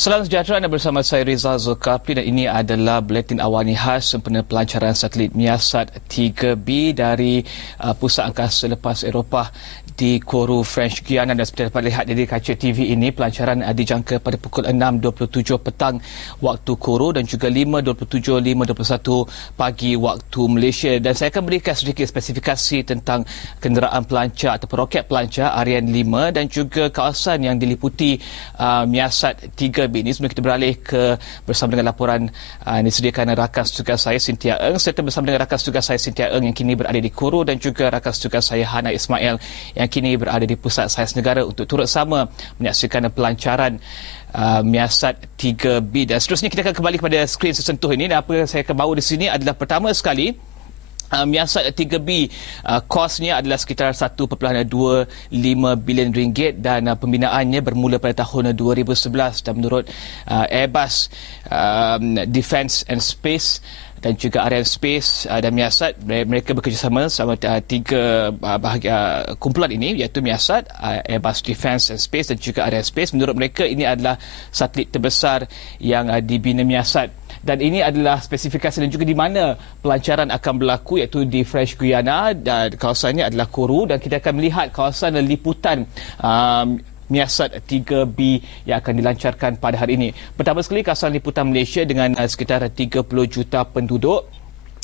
Salam sejahtera, anda bersama saya Rizal Zulkafli dan ini adalah buletin awal khas sempena pelancaran satelit Miasat 3B dari Pusat Angkasa Lepas Eropah di Kourou, French Guiana. Dan seperti dapat lihat dari kaca TV ini, pelancaran dijangka pada pukul 6.27 petang waktu Kourou dan juga 5.27, 5.21 pagi waktu Malaysia. Dan saya akan berikan sedikit spesifikasi tentang kenderaan pelancar atau roket pelancar Ariane 5 dan juga kawasan yang diliputi Miasat 3B ini. Sebelum kita beralih bersama dengan laporan yang disediakan rakan tugas saya Cynthia Eng, serta bersama dengan rakan tugas saya Cynthia Eng yang kini berada di Kourou dan juga rakan tugas saya Hana Ismail yang kini berada di Pusat Sains Negara untuk turut sama menyaksikan pelancaran Miasat 3B. Dan seterusnya kita akan kembali kepada skrin sesentuh ini, dan apa yang saya akan bawa di sini adalah pertama sekali Miasat 3B kosnya adalah sekitar 1.25 bilion ringgit dan pembinaannya bermula pada tahun 2011 dan menurut Airbus Defence and Space dan juga Ariane Space dan Miasat, mereka bekerjasama sama tiga bahagian kumpulan ini, iaitu Miasat, Airbus Defence and Space dan juga Ariane Space. Menurut mereka ini adalah satelit terbesar yang dibina Miasat, dan ini adalah spesifikasi dan juga di mana pelancaran akan berlaku, iaitu di French Guiana, dan kawasannya adalah Kourou. Dan kita akan melihat kawasan liputan Miasat 3B yang akan dilancarkan pada hari ini. Pertama sekali, kawasan liputan Malaysia dengan sekitar 30 juta penduduk.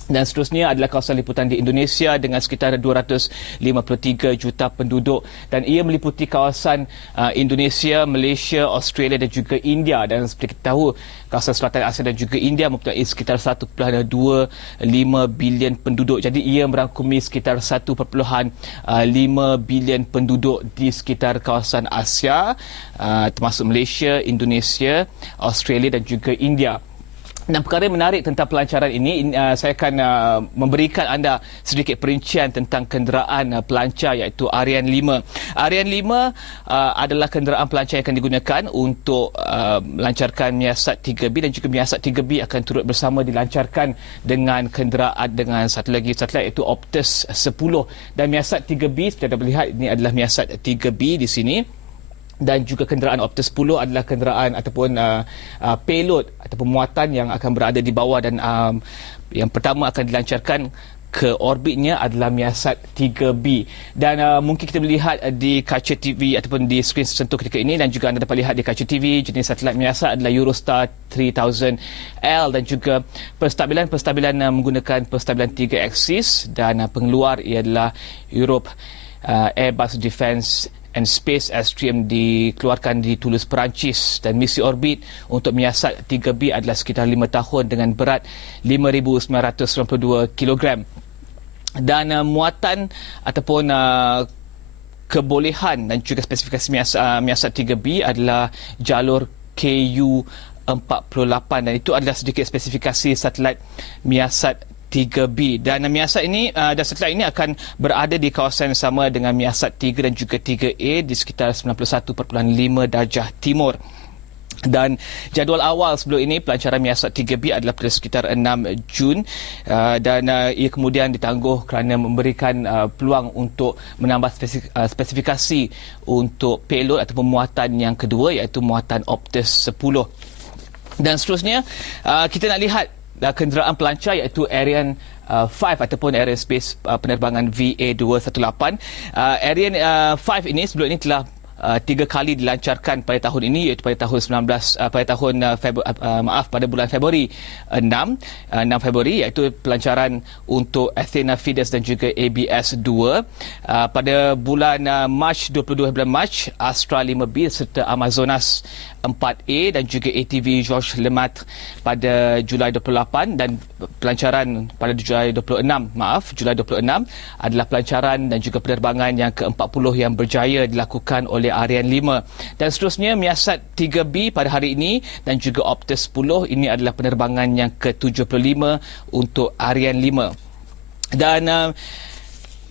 Dan seterusnya adalah kawasan liputan di Indonesia dengan sekitar 253 juta penduduk. Dan ia meliputi kawasan Indonesia, Malaysia, Australia dan juga India. Dan seperti kita tahu, kawasan Selatan Asia dan juga India mempunyai sekitar 1.25 bilion penduduk. Jadi ia merangkumi sekitar 1.5 bilion penduduk di sekitar kawasan Asia, termasuk Malaysia, Indonesia, Australia dan juga India. Dan perkara yang menarik tentang pelancaran ini, saya akan memberikan anda sedikit perincian tentang kenderaan pelancar, iaitu Ariane 5. Ariane 5 adalah kenderaan pelancar yang akan digunakan untuk melancarkan Miasat 3B, dan juga Miasat 3B akan turut bersama dilancarkan dengan kenderaan dengan satu lagi satelit, iaitu Optus 10. Dan Miasat 3B, seperti anda melihat, ini adalah Miasat 3B di sini. Dan juga kenderaan Optus 10 adalah kenderaan ataupun payload ataupun muatan yang akan berada di bawah, dan yang pertama akan dilancarkan ke orbitnya adalah Miasat 3B. Dan mungkin kita melihat di kaca TV ataupun di skrin sesentuh ketika ini, dan juga anda dapat lihat di kaca TV, jenis satelit Miasat adalah Eurostar 3000L, dan juga penstabilan menggunakan penstabilan 3 aksis, dan pengeluar ialah Europe Airbus Defence and Space Airstream dikeluarkan di Toulouse, Perancis. Dan misi orbit untuk Miasat 3B adalah sekitar 5 tahun dengan berat 5,992 kg. Dan muatan ataupun kebolehan dan juga spesifikasi Miasat 3B adalah jalur KU-48, dan itu adalah sedikit spesifikasi satelit Miasat 3B. Dan Miasat ini dan satelit ini akan berada di kawasan yang sama dengan Miasat 3 dan juga 3A di sekitar 91.5 darjah timur. Dan jadual awal sebelum ini pelancaran Miasat 3B adalah pada sekitar 6 Jun, dan ia kemudian ditangguh kerana memberikan peluang untuk menambah spesifikasi untuk payload ataupun muatan yang kedua, iaitu muatan Optus 10. Dan seterusnya kita nak lihat kenderaan pelancar, iaitu Ariane 5 ataupun Ariane Space penerbangan VA218. Ariane 5 ini sebelum ini telah 3 kali dilancarkan pada tahun ini, iaitu pada pada bulan Februari 6 Februari, iaitu pelancaran untuk Athena Fides dan juga ABS 2. Pada bulan Mac 22 bulan Mac, Astra 5B serta Amazonas 4A dan juga ATV Georges Lemaitre pada Julai 28, dan pelancaran pada Julai 26 adalah pelancaran dan juga penerbangan yang ke-40 yang berjaya dilakukan oleh Ariane 5. Dan seterusnya Miasat 3B pada hari ini dan juga Optus 10, ini adalah penerbangan yang ke-75 untuk Ariane 5. Dan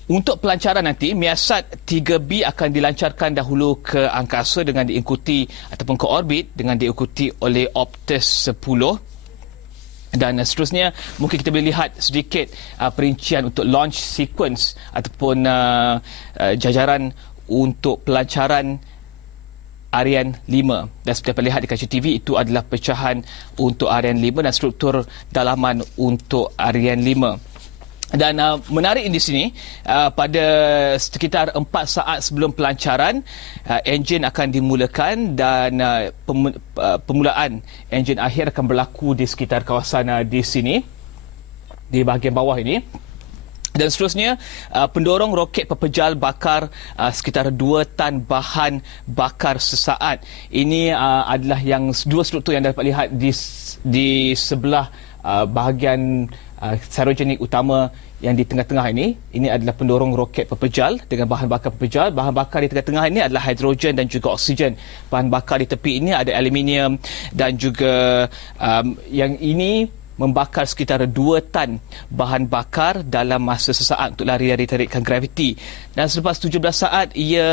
untuk pelancaran nanti, Miasat 3B akan dilancarkan dahulu ke angkasa dengan diikuti ataupun ke orbit dengan diikuti oleh Optus 10. Dan seterusnya mungkin kita boleh lihat sedikit perincian untuk launch sequence ataupun jajaran untuk pelancaran Ariane 5. Dan seperti dapat lihat di kaca TV, itu adalah pecahan untuk Ariane 5 dan struktur dalaman untuk Ariane 5. Dan menarik di sini, pada sekitar 4 saat sebelum pelancaran, enjin akan dimulakan dan pemulaan enjin akhir akan berlaku di sekitar kawasan di sini, di bahagian bawah ini. Dan seterusnya, pendorong roket pepejal bakar sekitar 2 tan bahan bakar sesaat. Ini adalah yang dua struktur yang dapat lihat di sebelah bahagian stereogenik utama yang di tengah-tengah ini. Ini adalah pendorong roket pepejal dengan bahan bakar pepejal. Bahan bakar di tengah-tengah ini adalah hidrogen dan juga oksigen. Bahan bakar di tepi ini ada aluminium dan juga yang ini membakar sekitar 2 tan bahan bakar dalam masa sesaat untuk lari dari tarikan graviti. Dan selepas 17 saat ia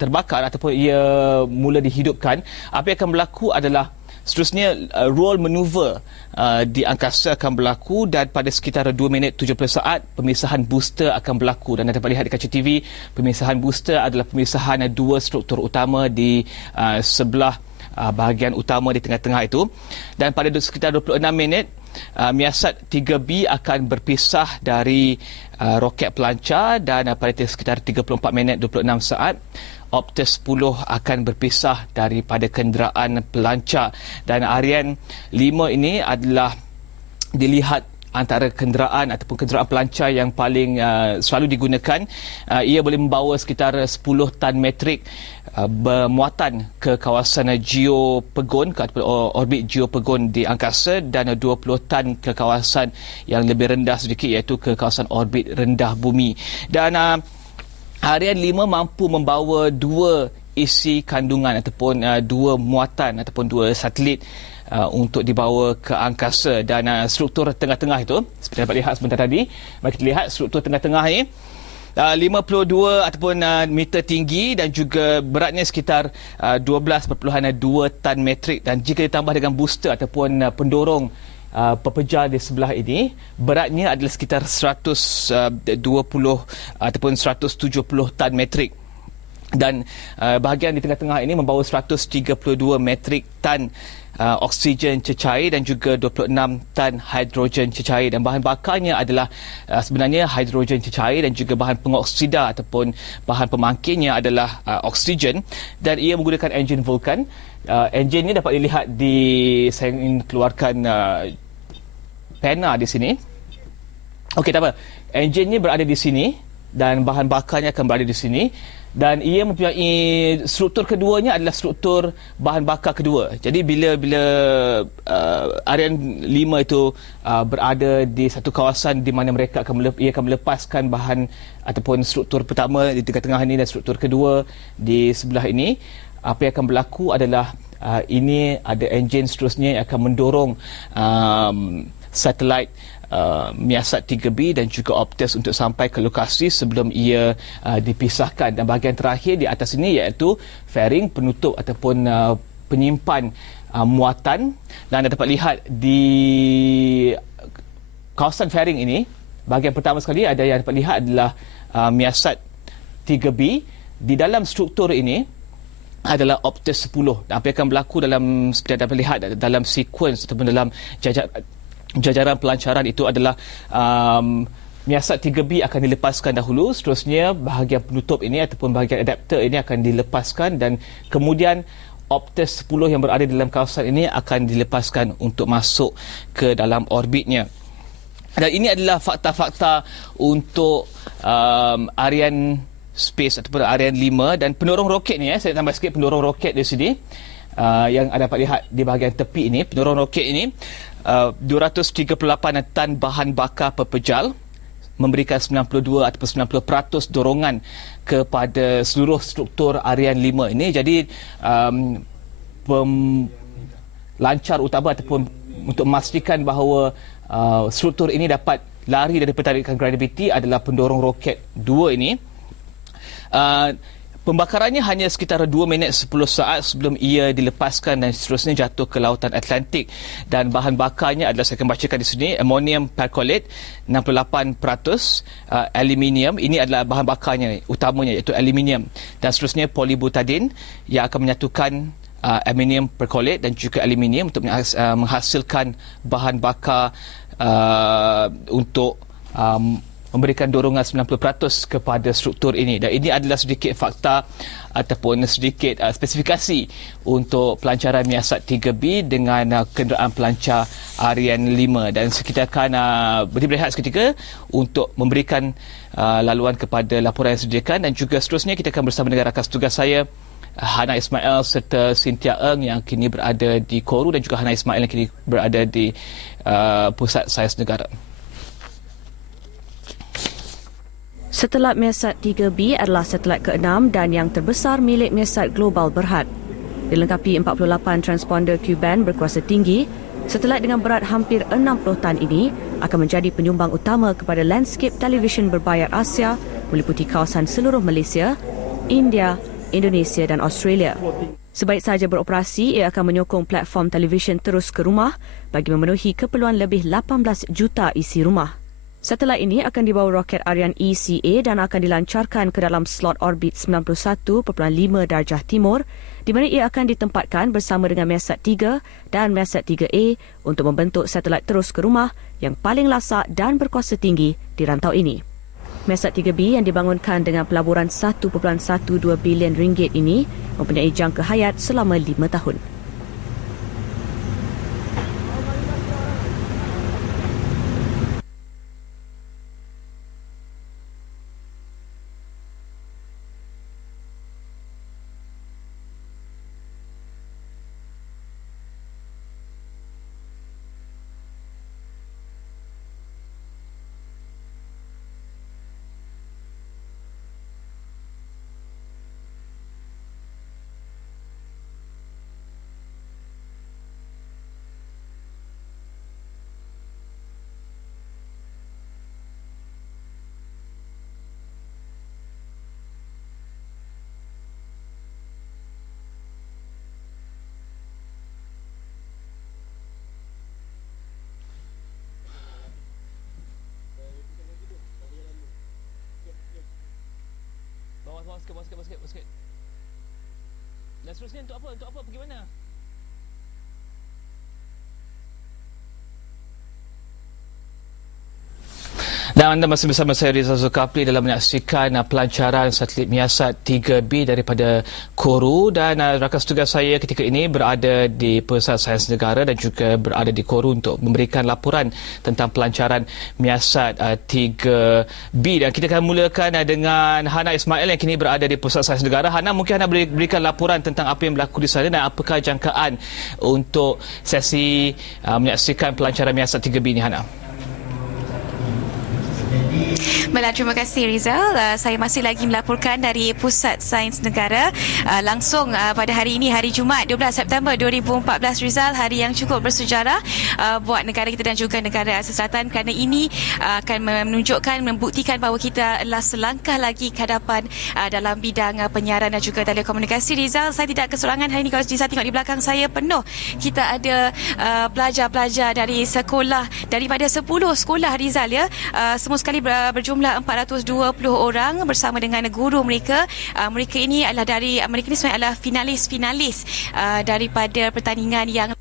terbakar ataupun ia mula dihidupkan, apa yang akan berlaku adalah seterusnya roll maneuver di angkasa akan berlaku, dan pada sekitar 2 minit 70 saat pemisahan booster akan berlaku. Dan dapat lihat di kaca TV, pemisahan booster adalah pemisahan dua struktur utama di sebelah bahagian utama di tengah-tengah itu. Dan pada sekitar 26 minit Miasat 3B akan berpisah dari roket pelancar, dan pada sekitar 34 minit 26 saat Optus 10 akan berpisah daripada kenderaan pelancar. Dan Ariane 5 ini adalah dilihat antara kenderaan ataupun kenderaan pelancar yang paling selalu digunakan. Ia boleh membawa sekitar 10 tan metrik bermuatan ke kawasan geopegon ataupun orbit geopegon di angkasa, dan 20 tan ke kawasan yang lebih rendah sedikit, iaitu ke kawasan orbit rendah bumi. Dan Ariane 5 mampu membawa 2 isi kandungan ataupun 2 muatan ataupun 2 satelit untuk dibawa ke angkasa. Dan struktur tengah-tengah itu, seperti dapat lihat sebentar tadi, mari kita lihat struktur tengah-tengah ini 52 ataupun meter tinggi, dan juga beratnya sekitar 12.2 tan metrik. Dan jika ditambah dengan booster ataupun pendorong pepejal di sebelah ini, beratnya adalah sekitar 120 ataupun 170 tan metrik. Dan bahagian di tengah-tengah ini membawa 132 metrik tan oksigen cecair dan juga 26 tan hidrogen cecair. Dan bahan bakarnya adalah sebenarnya hidrogen cecair, dan juga bahan pengoksida ataupun bahan pemangkinnya adalah oksigen, dan ia menggunakan enjin Vulcan. Enjin ini dapat dilihat saya ingin keluarkan pena di sini. Okey, tak apa. Enjin ini berada di sini dan bahan bakarnya akan berada di sini. Dan ia mempunyai struktur keduanya adalah struktur bahan bakar kedua. Jadi bila Ariane 5 itu berada di satu kawasan di mana mereka ia akan melepaskan bahan ataupun struktur pertama di tengah-tengah ini dan struktur kedua di sebelah ini, apa yang akan berlaku adalah ini ada enjin seterusnya yang akan mendorong satelit Miasat 3B dan juga Optus untuk sampai ke lokasi sebelum ia dipisahkan. Dan bahagian terakhir di atas ini iaitu fairing, penutup ataupun penyimpan muatan. Dan anda dapat lihat di kawasan fairing ini, bahagian pertama sekali ada yang dapat lihat adalah Miasat 3B. Di dalam struktur ini adalah Optus 10. Dan apa yang akan berlaku dalam, seperti dapat lihat dalam sekuens ataupun dalam jajaran pelancaran itu adalah Miasat 3B akan dilepaskan dahulu, seterusnya bahagian penutup ini ataupun bahagian adapter ini akan dilepaskan, dan kemudian Optus 10 yang berada dalam kawasan ini akan dilepaskan untuk masuk ke dalam orbitnya. Dan ini adalah fakta-fakta untuk Ariane Space ataupun Ariane 5. Dan pendorong roket ni, saya tambah sikit pendorong roket di sini yang anda dapat lihat di bahagian tepi ini. Pendorong roket ini 238 tan bahan bakar pepejal, memberikan 92 ataupun 90% dorongan kepada seluruh struktur Ariane 5 ini. Jadi lancar utama ataupun untuk memastikan bahawa struktur ini dapat lari dari tarikan graviti adalah pendorong roket 2 ini. Pembakarannya hanya sekitar 2 minit 10 saat sebelum ia dilepaskan dan seterusnya jatuh ke lautan Atlantik. Dan bahan bakarnya adalah, saya akan bacakan di sini, ammonium perchlorate 68%, aluminium, ini adalah bahan bakarnya utamanya, iaitu aluminium. Dan seterusnya polybutadiene yang akan menyatukan ammonium perchlorate dan juga aluminium untuk menghasilkan bahan bakar untuk memberikan dorongan 90% kepada struktur ini. Dan ini adalah sedikit fakta ataupun sedikit spesifikasi untuk pelancaran Miasat 3B dengan kenderaan pelancar Ariane 5. Dan kita akan berehat seketika untuk memberikan laluan kepada laporan yang disediakan, dan juga seterusnya kita akan bersama dengan rakan tugas saya Hana Ismail serta Cynthia Eng yang kini berada di Koru, dan juga Hana Ismail yang kini berada di Pusat Sains Negara. Satelit Miasat 3B adalah satelit ke-6 dan yang terbesar milik Miasat Global Berhad. Dilengkapi 48 transponder Q-band berkuasa tinggi, satelit dengan berat hampir 60 tan ini akan menjadi penyumbang utama kepada landscape televisyen berbayar Asia meliputi kawasan seluruh Malaysia, India, Indonesia dan Australia. Sebaik sahaja beroperasi, ia akan menyokong platform televisyen terus ke rumah bagi memenuhi keperluan lebih 18 juta isi rumah. Satelit ini akan dibawa roket Ariane ECA dan akan dilancarkan ke dalam slot orbit 91.5 darjah timur, di mana ia akan ditempatkan bersama dengan Miasat 3 dan Miasat 3A untuk membentuk satelit terus ke rumah yang paling lasak dan berkuasa tinggi di rantau ini. Miasat 3B yang dibangunkan dengan pelaburan 1.12 bilion ringgit ini mempunyai jangka hayat selama 5 tahun. Bawah sikit. Dan seterusnya untuk apa? Untuk apa? Pergi mana? Dan anda masih bersama saya Rizal Zulkafli dalam menyaksikan pelancaran satelit Miasat 3B daripada Koru, dan rakan tugas saya ketika ini berada di Pusat Sains Negara dan juga berada di Koru untuk memberikan laporan tentang pelancaran Miasat 3B. Dan kita akan mulakan dengan Hana Ismail yang kini berada di Pusat Sains Negara. Hana, mungkin Hana berikan laporan tentang apa yang berlaku di sana dan apakah jangkaan untuk sesi menyaksikan pelancaran Miasat 3B ini, Hana? Baiklah, terima kasih Rizal. Saya masih lagi melaporkan dari Pusat Sains Negara langsung pada hari ini, hari Jumaat 12 September 2014 Rizal, hari yang cukup bersejarah buat negara kita dan juga negara Asia Selatan, kerana ini akan menunjukkan, membuktikan bahawa kita adalah selangkah lagi ke hadapan dalam bidang penyiaran dan juga telekomunikasi. Rizal, saya tidak keseorangan hari ini. Kalau saya tengok di belakang saya penuh, kita ada pelajar-pelajar dari sekolah, daripada 10 sekolah Rizal, ya, semua sekali berjumlah 420 orang bersama dengan guru mereka. Mereka ini sebenarnya adalah finalis daripada pertandingan yang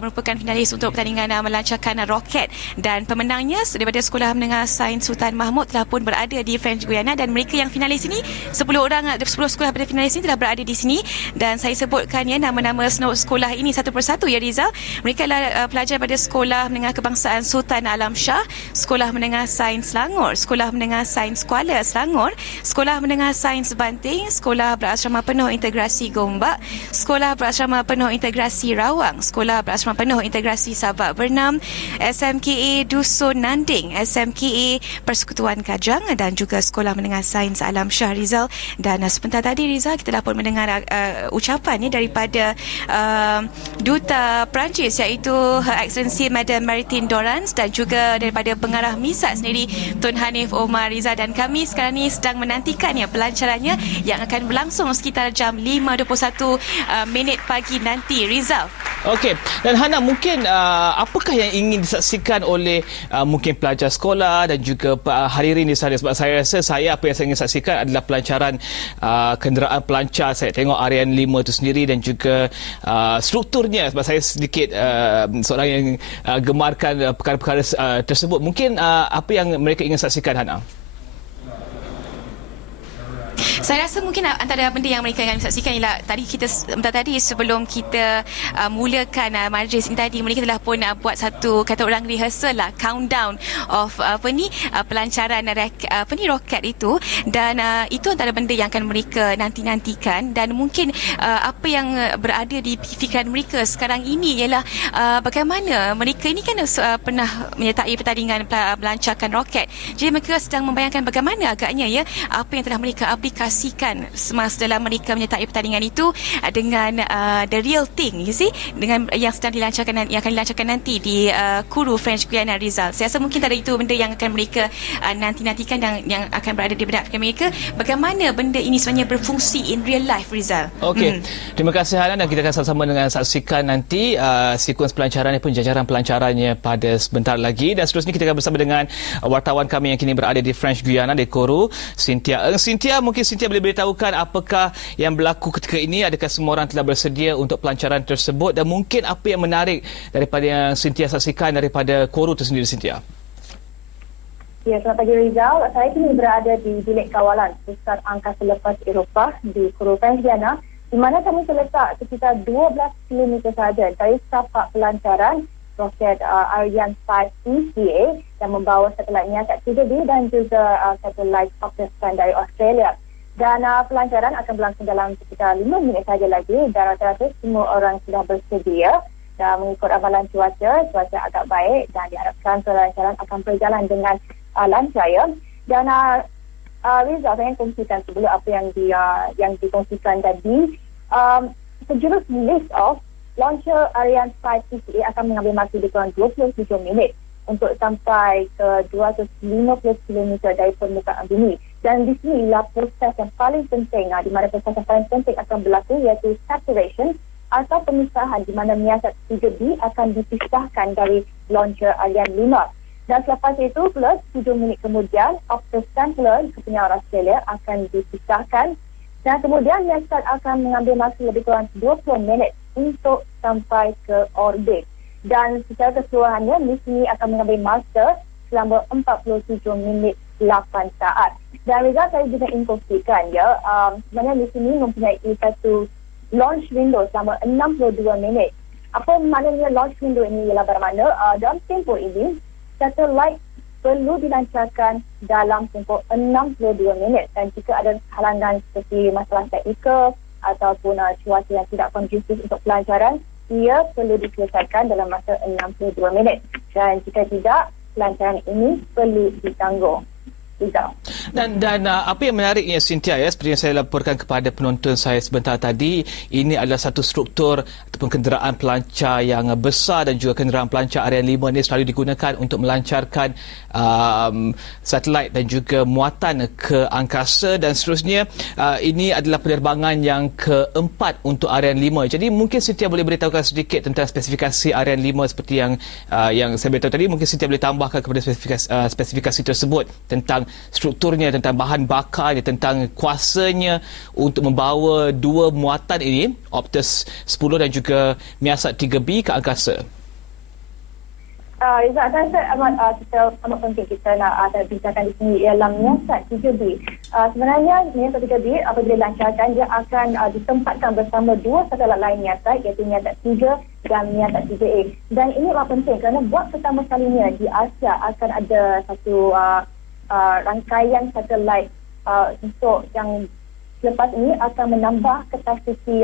merupakan finalis untuk pertandingan melancarkan roket, dan pemenangnya daripada Sekolah Menengah Sains Sultan Mahmud telah pun berada di French Guiana, dan mereka yang finalis ini 10 sekolah daripada finalis ini telah berada di sini, dan saya sebutkan ya nama-nama sekolah ini satu persatu, ya Rizal. Mereka adalah pelajar pada Sekolah Menengah Kebangsaan Sultan Alam Shah, Sekolah Menengah Sains Selangor, Sekolah Menengah Sains Kuala Selangor, Sekolah Menengah Sains Banting, Sekolah Berasrama Penuh Integrasi Gombak, Sekolah Berasrama Penuh Integrasi Rawak, Sabang, Sekolah Berasrama Penuh Integrasi Sabak Bernam, SMKA Dusun Nanding, SMKA Persekutuan Kajang dan juga Sekolah Menengah Sains Alam Shah Rizal. Dan sebentar tadi Rizal, kita dapat mendengar ucapan daripada Duta Perancis iaitu Her Excellency Madam Maritime Dorrance dan juga daripada pengarah MISAT sendiri Tun Hanif Omar Rizal. Dan kami sekarang ni sedang menantikan pelancarannya yang akan berlangsung sekitar jam 5.21 minit pagi nanti, Rizal. Okey, dan Hana, mungkin apakah yang ingin disaksikan oleh mungkin pelajar sekolah dan juga hadirin di sana? Sebab saya rasa apa yang saya ingin saksikan adalah pelancaran kenderaan pelancar. Saya tengok Arian 5 itu sendiri dan juga strukturnya, sebab saya sedikit seorang yang gemarkan perkara-perkara tersebut. Mungkin apa yang mereka ingin saksikan, Hana? Saya rasa mungkin antara benda yang mereka akan saksikan ialah tadi sebelum kita mulakan majlis ini tadi, mereka telah pun buat satu, kata orang, rehearsal countdown of pelancaran roket itu, dan itu antara benda yang akan mereka nantikan. Dan mungkin apa yang berada di fikiran mereka sekarang ini ialah bagaimana mereka ini kan pernah menyertai pertandingan melancarkan roket. Jadi mereka sedang membayangkan bagaimana agaknya apa yang telah mereka aplikasikan semasa dalam mereka menyertai pertandingan itu dengan the real thing, you see, dengan yang sedang dilancarkan, yang akan dilancarkan nanti di Kourou French Guiana, Rizal. Saya rasa mungkin tadi itu benda yang akan mereka nantikan dan yang akan berada di benak mereka, bagaimana benda ini sebenarnya berfungsi in real life, Rizal. Okey. Terima kasih, Hana, dan kita akan sama-sama dengan saksikan nanti sekuens pelancarannya pun, jajaran pelancarannya pada sebentar lagi. Dan seterusnya kita akan bersama dengan wartawan kami yang kini berada di French Guiana, di Kourou, Cynthia. Cynthia, mungkin Cynthia boleh beritahukan apakah yang berlaku ketika ini? Adakah semua orang telah bersedia untuk pelancaran tersebut? Dan mungkin apa yang menarik daripada yang Cynthia saksikan daripada Kourou itu sendiri, Cynthia? Ya, selamat pagi, Rizal. Saya kini berada di Bilik Kawalan Pusat Angkasa Lepas Eropah di Kourou French Guiana, di mana kami terletak sekitar 12 km sahaja dari tapak pelancaran roket Ariane 5 ECA yang membawa satelit MIASAT 3B dan juga satelit Optus-Scan dari Australia. Dan pelancaran akan berlangsung dalam sekitar 5 minit saja lagi, dan rata-rata semua orang sudah bersedia dan mengikut amalan cuaca agak baik dan diharapkan pelancaran akan berjalan dengan lancar. Dan Rizal, saya ingin kongsikan sebelum apa yang dikongsikan tadi. Sejurus list of launcher Ariane 5 ECA akan mengambil masa di kurang 27 minit untuk sampai ke 250 km dari permukaan bumi. Dan di sinilah proses yang paling penting, di mana proses yang paling penting akan berlaku, iaitu separation atau pemisahan, di mana MIASAT 3B akan dipisahkan dari launcher Ariane 5. Dan selepas itu plus 7 minit kemudian, Optus-Scan ke penjara Australia akan dipisahkan. Dan kemudian MIASAT akan mengambil masa lebih kurang 20 minit untuk sampai ke orbit. Dan secara keseluruhannya, misi ini akan mengambil masa selama 47 minit 8 saat. Dan Rizal, saya juga ingin kongsikan sebenarnya misi ini mempunyai satu launch window selama 62 minit. Apa maknanya launch window ini ialah bermakna dalam tempoh ini satelit perlu dilancarkan dalam tempoh 62 minit, dan jika ada halangan seperti masalah teknikal ataupun cuaca yang tidak kondusif untuk pelancaran, ia perlu diselesaikan dalam masa 62 minit. Dan jika tidak, pelancaran ini perlu ditangguh. Dan apa yang menariknya, Cynthia, seperti yang saya laporkan kepada penonton saya sebentar tadi, ini adalah satu struktur ataupun kenderaan pelancar yang besar, dan juga kenderaan pelancar Ariane 5 ini selalu digunakan untuk melancarkan satelit dan juga muatan ke angkasa, dan seterusnya ini adalah penerbangan yang keempat untuk Ariane 5. Jadi mungkin Cynthia boleh beritahukan sedikit tentang spesifikasi Ariane 5 seperti yang saya beritahu tadi. Mungkin Cynthia boleh tambahkan kepada spesifikasi tersebut, tentang strukturnya, tentang bahan bakarnya, tentang kuasanya untuk membawa dua muatan ini, Optus 10 dan juga MIASAT 3B ke angkasa. Rizal, saya amat penting kita nak bincangkan di sini ialah MIASAT 3B. Sebenarnya MIASAT 3B apabila dilancarkan, dia akan ditempatkan bersama dua satelit lain MIASAT, iaitu MIASAT 3 dan MIASAT 3A. Dan ini amat penting kerana buat pertama kalinya di Asia akan ada satu rangkaian satelit untuk yang selepas ini akan menambah kapasiti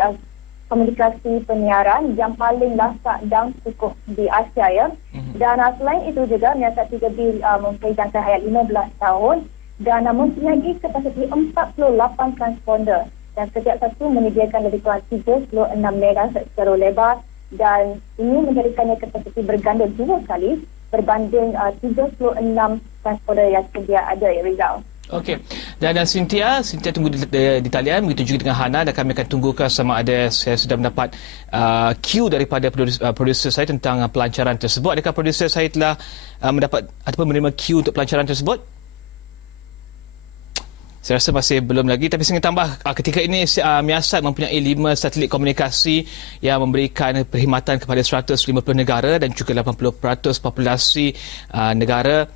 komunikasi penyiaran yang paling lasak dan cukup di Asia ya. Dan selain itu juga Miasat 3B mempunyai jangka hayat 15 tahun dan mempunyai kapasiti 48 transponder dan setiap satu menyediakan lebih kurang 36 mega secara lebar dan ini menjadikannya kapasiti berganda 2 kali berbanding 36 transponder yang sedia ada ya Rizal. Okey. Dan Cynthia tunggu di talian, begitu juga dengan Hana, dan kami akan tunggukan sama ada saya sudah mendapat cue daripada produser saya tentang pelancaran tersebut. Adakah produser saya telah mendapat ataupun menerima cue untuk pelancaran tersebut? Saya rasa masih belum lagi, tapi saya ingin tambah ketika ini Miasat mempunyai 5 satelit komunikasi yang memberikan perkhidmatan kepada 150 negara dan juga 80% populasi negara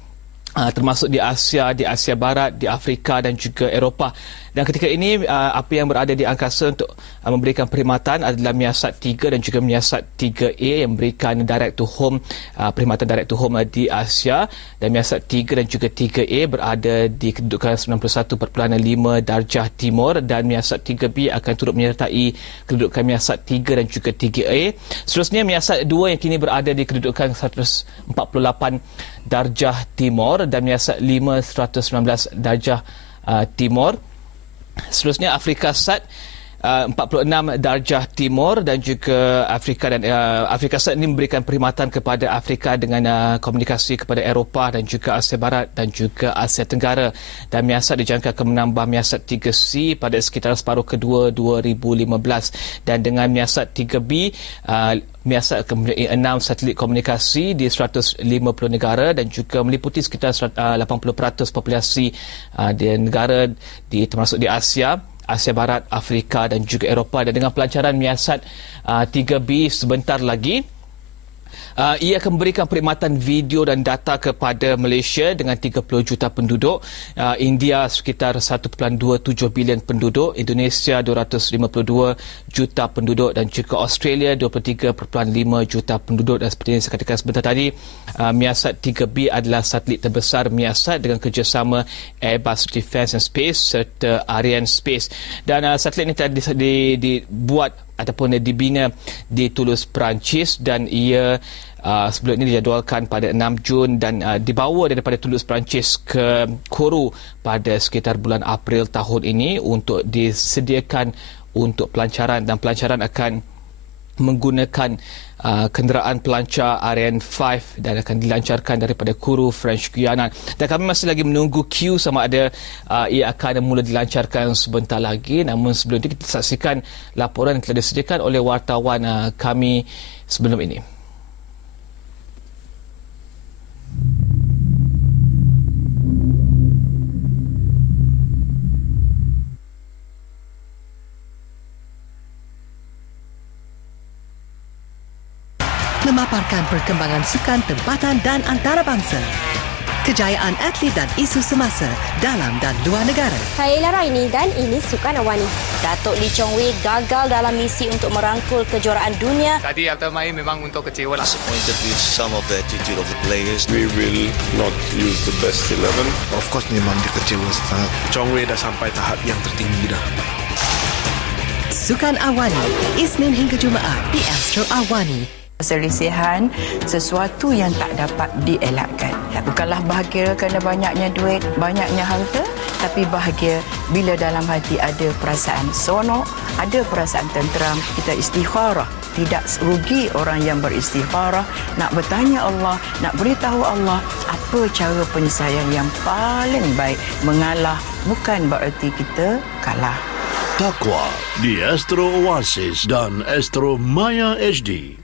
termasuk di Asia Barat, di Afrika dan juga Eropah. Dan ketika ini apa yang berada di angkasa untuk memberikan perkhidmatan adalah Miasat 3 dan juga Miasat 3A yang memberikan direct to home, perkhidmatan direct to home di Asia, dan Miasat 3 dan juga 3A berada di kedudukan 91.5 darjah timur dan Miasat 3B akan turut menyertai kedudukan Miasat 3 dan juga 3A. Seterusnya Miasat 2 yang kini berada di kedudukan 148 darjah timur dan Miasat 5 119 darjah timur. Seterusnya Afrika Sat 46 darjah timur dan juga Afrika Sat ini memberikan perkhidmatan kepada Afrika dengan komunikasi kepada Eropah dan juga Asia Barat dan juga Asia Tenggara, dan Miasat dijangka akan menambah Miasat 3C pada sekitar separuh kedua 2015, dan dengan Miasat 3B Miasat akan mempunyai 6 satelit komunikasi di 150 negara dan juga meliputi sekitar 80% populasi di negara termasuk di Asia Barat, Afrika dan juga Eropah. Dan dengan pelancaran Miasat 3B sebentar lagi, ia akan memberikan perkhidmatan video dan data kepada Malaysia dengan 30 juta penduduk, India sekitar 1.27 bilion penduduk, Indonesia 252 juta penduduk dan juga Australia 23.5 juta penduduk. Dan seperti yang saya katakan sebentar tadi, Miasat 3B adalah satelit terbesar Miasat dengan kerjasama Airbus Defence and Space serta Ariane Space. Dan satelit ini telah dibuat ataupun dibina di Toulouse, Perancis, dan ia sebelum ini dijadualkan pada 6 Jun dan dibawa daripada Toulouse, Perancis ke Kourou pada sekitar bulan April tahun ini untuk disediakan untuk pelancaran, dan pelancaran akan menggunakan kenderaan pelancar Ariane 5 dan akan dilancarkan daripada Kourou, French Guiana. Dan kami masih lagi menunggu cue sama ada ia akan mula dilancarkan sebentar lagi. Namun sebelum itu kita saksikan laporan yang telah disediakan oleh wartawan kami sebelum ini. Memaparkan perkembangan sukan tempatan dan antarabangsa, kejayaan atlet dan isu semasa dalam dan luar negara. Saya Ella Raini dan ini Sukan Awani. Datuk Lee Chong Wei gagal dalam misi untuk merangkul kejuaraan dunia. Tadi Abdul Main memang untuk kecewa lah. Disappointed with some of the attitude of the players. We will not use the best 11. Of course memang dia kecewa sangat. Chong Wei dah sampai tahap yang tertinggi dah. Sukan Awani, Isnin hingga Jumaat di Astro Awani. Perselisihan sesuatu yang tak dapat dielakkan. Bukanlah bahagia kerana banyaknya duit, banyaknya harta, tapi bahagia bila dalam hati ada perasaan seronok, ada perasaan tenteram, kita istikharah. Tidak rugi orang yang beristikharah, nak bertanya Allah, nak beritahu Allah apa cara penyelesaian yang paling baik. Mengalah bukan bererti kita kalah. Takwa di Astro Oasis dan Astro Maya HD.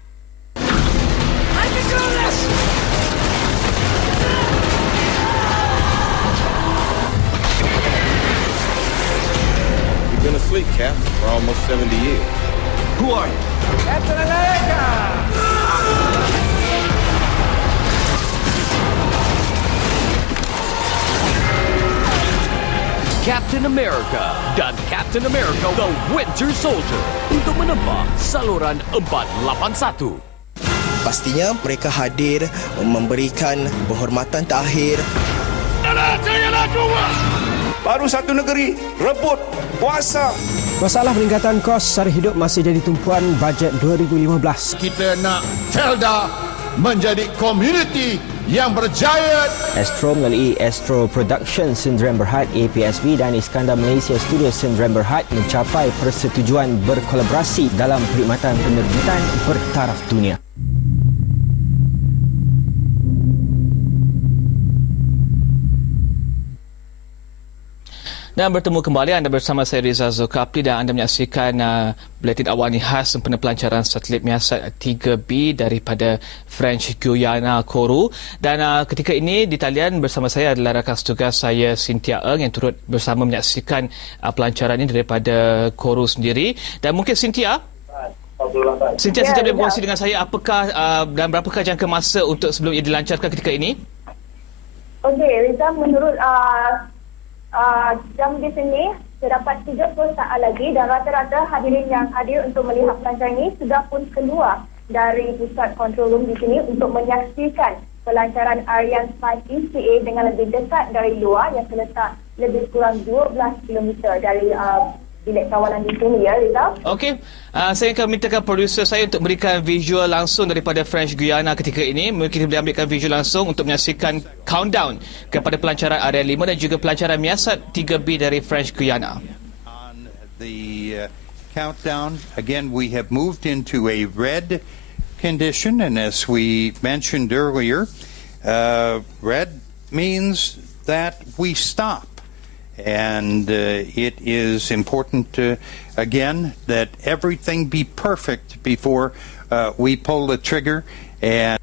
Been asleep, Cap, for almost 70 years. Who are you? Captain America! Captain America dan Captain America The Winter Soldier untuk menembak saluran 481. Pastinya mereka hadir memberikan penghormatan terakhir. Baru satu negeri rebut kuasa Masalah peningkatan kos sara hidup masih jadi tumpuan bajet 2015. Kita nak Felda menjadi komuniti yang berjaya. Astro melalui Astro Production Sdn Bhd APSB dan Iskandar Malaysia Studio Sdn Bhd mencapai persetujuan berkolaborasi dalam perkhidmatan penerbitan bertaraf dunia. Dan bertemu kembali anda bersama saya Rizal Zulkafli dan anda menyaksikan buletin awal khas sempena pelancaran satelit Miasat 3B daripada French Guiana Kourou. Dan ketika ini di talian bersama saya adalah rakan setugas saya Cynthia Eng yang turut bersama menyaksikan pelancaran ini daripada Kourou sendiri. Dan mungkin Cynthia boleh berkongsi dengan saya apakah dan berapakah jangka masa untuk sebelum ia dilancarkan ketika ini? Okey, Rizal, menurut jam di sini terdapat 30 saat lagi dan rata-rata hadirin yang hadir untuk melihat pelancaran ini sudah pun keluar dari pusat control room di sini untuk menyaksikan pelancaran Ariane 5 ECA dengan lebih dekat dari luar yang terletak lebih kurang 12 km dari bilik kawalan di sini, ya, Rizal. Okey, saya akan mintakan produser saya untuk berikan visual langsung daripada French Guiana ketika ini. Mungkin kita boleh ambilkan visual langsung untuk menyaksikan countdown kepada pelancaran Ariane 5 dan juga pelancaran Miasat 3B dari French Guiana. On the countdown, again, we have moved into a red condition, and as we mentioned earlier, red means that we stop. And it is important, again, that everything be perfect before we pull the trigger. And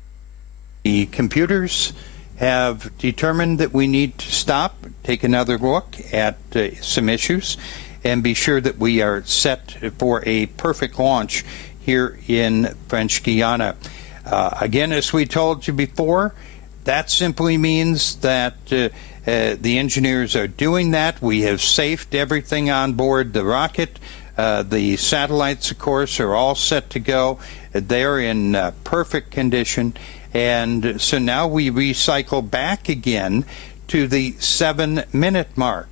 the computers have determined that we need to stop, take another look at some issues, and be sure that we are set for a perfect launch here in French Guiana. Again, as we told you before, that simply means that the engineers are doing that. We have safed everything on board the rocket. The satellites, of course, are all set to go. They're in perfect condition. And so now we recycle back again to the 7-minute mark,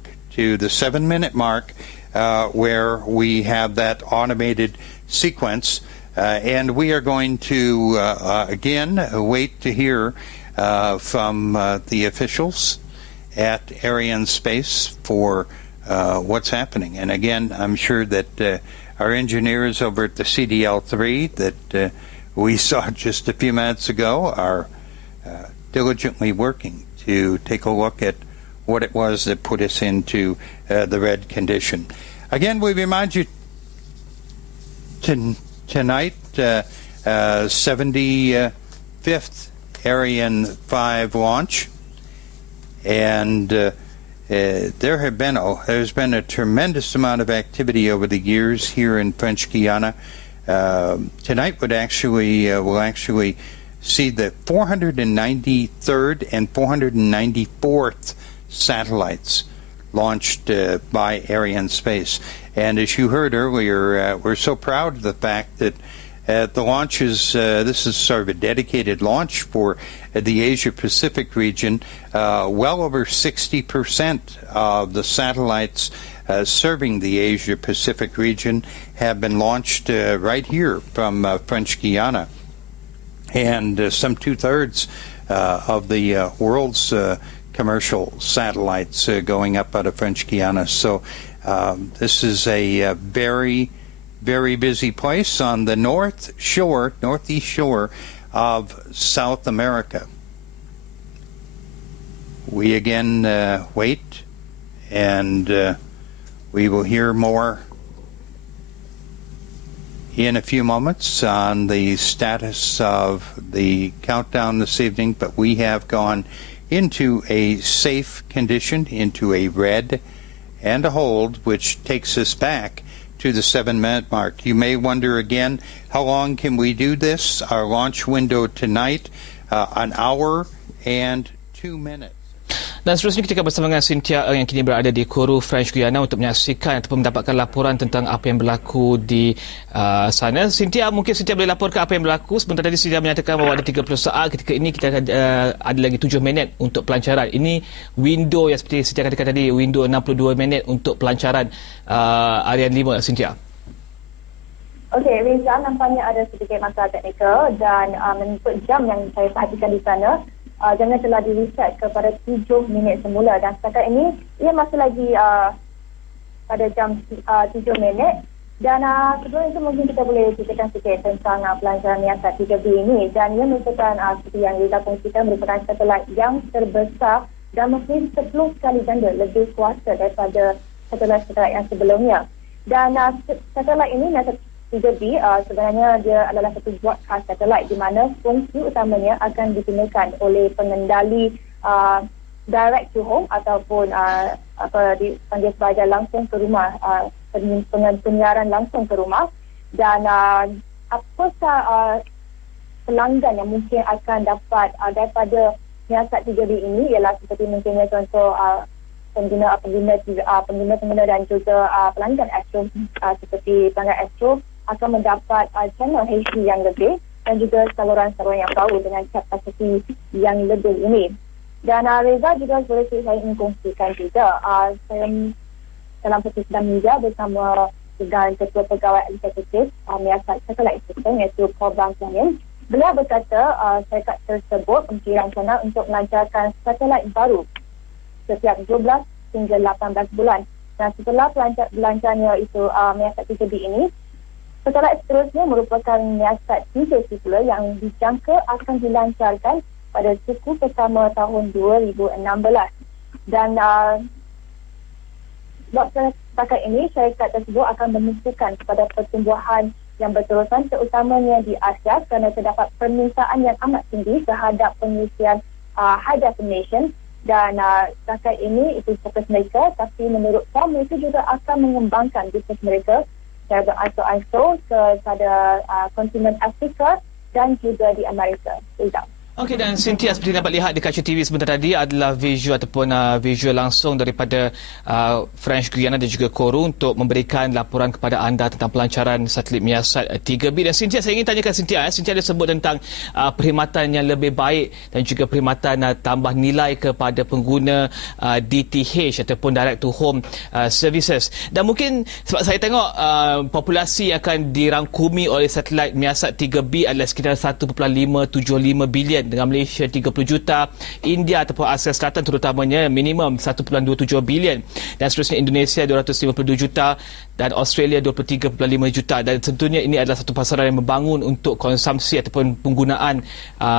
where we have that automated sequence. And we are going to, again, wait to hear from the officials at Arianespace for what's happening. And again, I'm sure that our engineers over at the CDL-3 that we saw just a few minutes ago are diligently working to take a look at what it was that put us into the red condition. Again, we remind you tonight, 75th Ariane 5 launch, and there's been a tremendous amount of activity over the years here in French Guiana. Tonight will actually see the 493rd and 494th satellites launched by Arianespace. And as you heard earlier, we're so proud of the fact that the launches, this is sort of a dedicated launch for the Asia-Pacific region. Well over 60% of the satellites serving the Asia-Pacific region have been launched right here from French Guiana. And some 2/3 of the world's commercial satellites going up out of French Guiana. So this is a very busy place on the northeast shore of South America. We again wait, and we will hear more in a few moments on the status of the countdown this evening, but we have gone into a safe condition, into a red and a hold, which takes us back to the 7-minute mark. You may wonder again, how long can we do this? Our launch window tonight, an hour and 2 minutes. Dan seterusnya kita akan bersama dengan Cynthia yang kini berada di Kourou, French Guiana untuk menyaksikan ataupun mendapatkan laporan tentang apa yang berlaku di sana. Cynthia, mungkin Cynthia boleh laporkan apa yang berlaku. Sebentar tadi Cynthia menyatakan bahawa ada 30 saat. Ketika ini kita ada lagi 7 minit untuk pelancaran. Ini window yang seperti Cynthia katakan tadi, window 62 minit untuk pelancaran Arian 5, Cynthia. Okey, Reza, nampaknya ada sedikit masalah teknikal dan mengikut jam yang saya perhatikan di sana, jangan telah di-reset kepada 7 minit semula dan setakat ini ia masih lagi pada jam 7 minit dan sebelum itu mungkin kita boleh ceritakan sikit tentang pelancaran Miasat 3B ini dan ia merupakan seperti yang Reza kongsikan merupakan satelit yang terbesar dan mesti 10 kali ganda lebih kuasa daripada satelit-satelit yang sebelumnya dan satelit ini Miasat 3B sebenarnya dia adalah satu broadcast satelit di mana fungsi utamanya akan digunakan oleh pengendali direct to home ataupun dipanggil sebagai langsung ke rumah, penyiaran langsung ke rumah dan apakah pelanggan yang mungkin akan dapat daripada Miasat 3B ini ialah seperti mungkinnya contoh pengguna dan juga pelanggan Astro seperti pelanggan Astro akan mendapat channel HD yang lebih dan juga saluran-saluran yang baru dengan kapasiti yang lebih ini. Dan Reza juga boleh saya ingin kongsikan juga saya dalam satu sidang media bersama dengan Ketua Pegawai Eksekutif Miasat Satellite System iaitu Paul Bangsanin. Beliau berkata syarikat tersebut mempunyai rencana untuk melancarkan satelit baru setiap 12 hingga 18 bulan. Dan setelah pelancarnya itu Miasat 3B ini, satelit seterusnya merupakan Miasat 3C pula yang dijangka akan dilancarkan pada suku pertama tahun 2016. Dan setakat ini syarikat tersebut akan menunjukkan kepada pertumbuhan yang berterusan terutamanya di Asia kerana terdapat permintaan yang amat tinggi terhadap pengisian high definition dan setakat ini itu fokus mereka tapi menurut saya mereka juga akan mengembangkan bisnes mereka dari ISO kepada kontinen Afrika dan juga di Amerika. Okey, dan Cynthia seperti dapat lihat di kaca TV sebentar tadi adalah visual ataupun visual langsung daripada French Guiana dan juga Kourou untuk memberikan laporan kepada anda tentang pelancaran satelit Miasat 3B. Dan Cynthia, saya ingin tanyakan Cynthia Cynthia ada sebut tentang perkhidmatan yang lebih baik dan juga perkhidmatan tambah nilai kepada pengguna DTH ataupun direct to home services. Dan mungkin sebab saya tengok populasi yang akan dirangkumi oleh satelit Miasat 3B adalah sekitar 1.575 bilion dengan Malaysia 30 juta, India ataupun Asia Selatan terutamanya minimum 1.27 bilion dan seterusnya Indonesia 252 juta dan Australia 23.5 juta dan tentunya ini adalah satu pasaran yang membangun untuk konsumsi ataupun penggunaan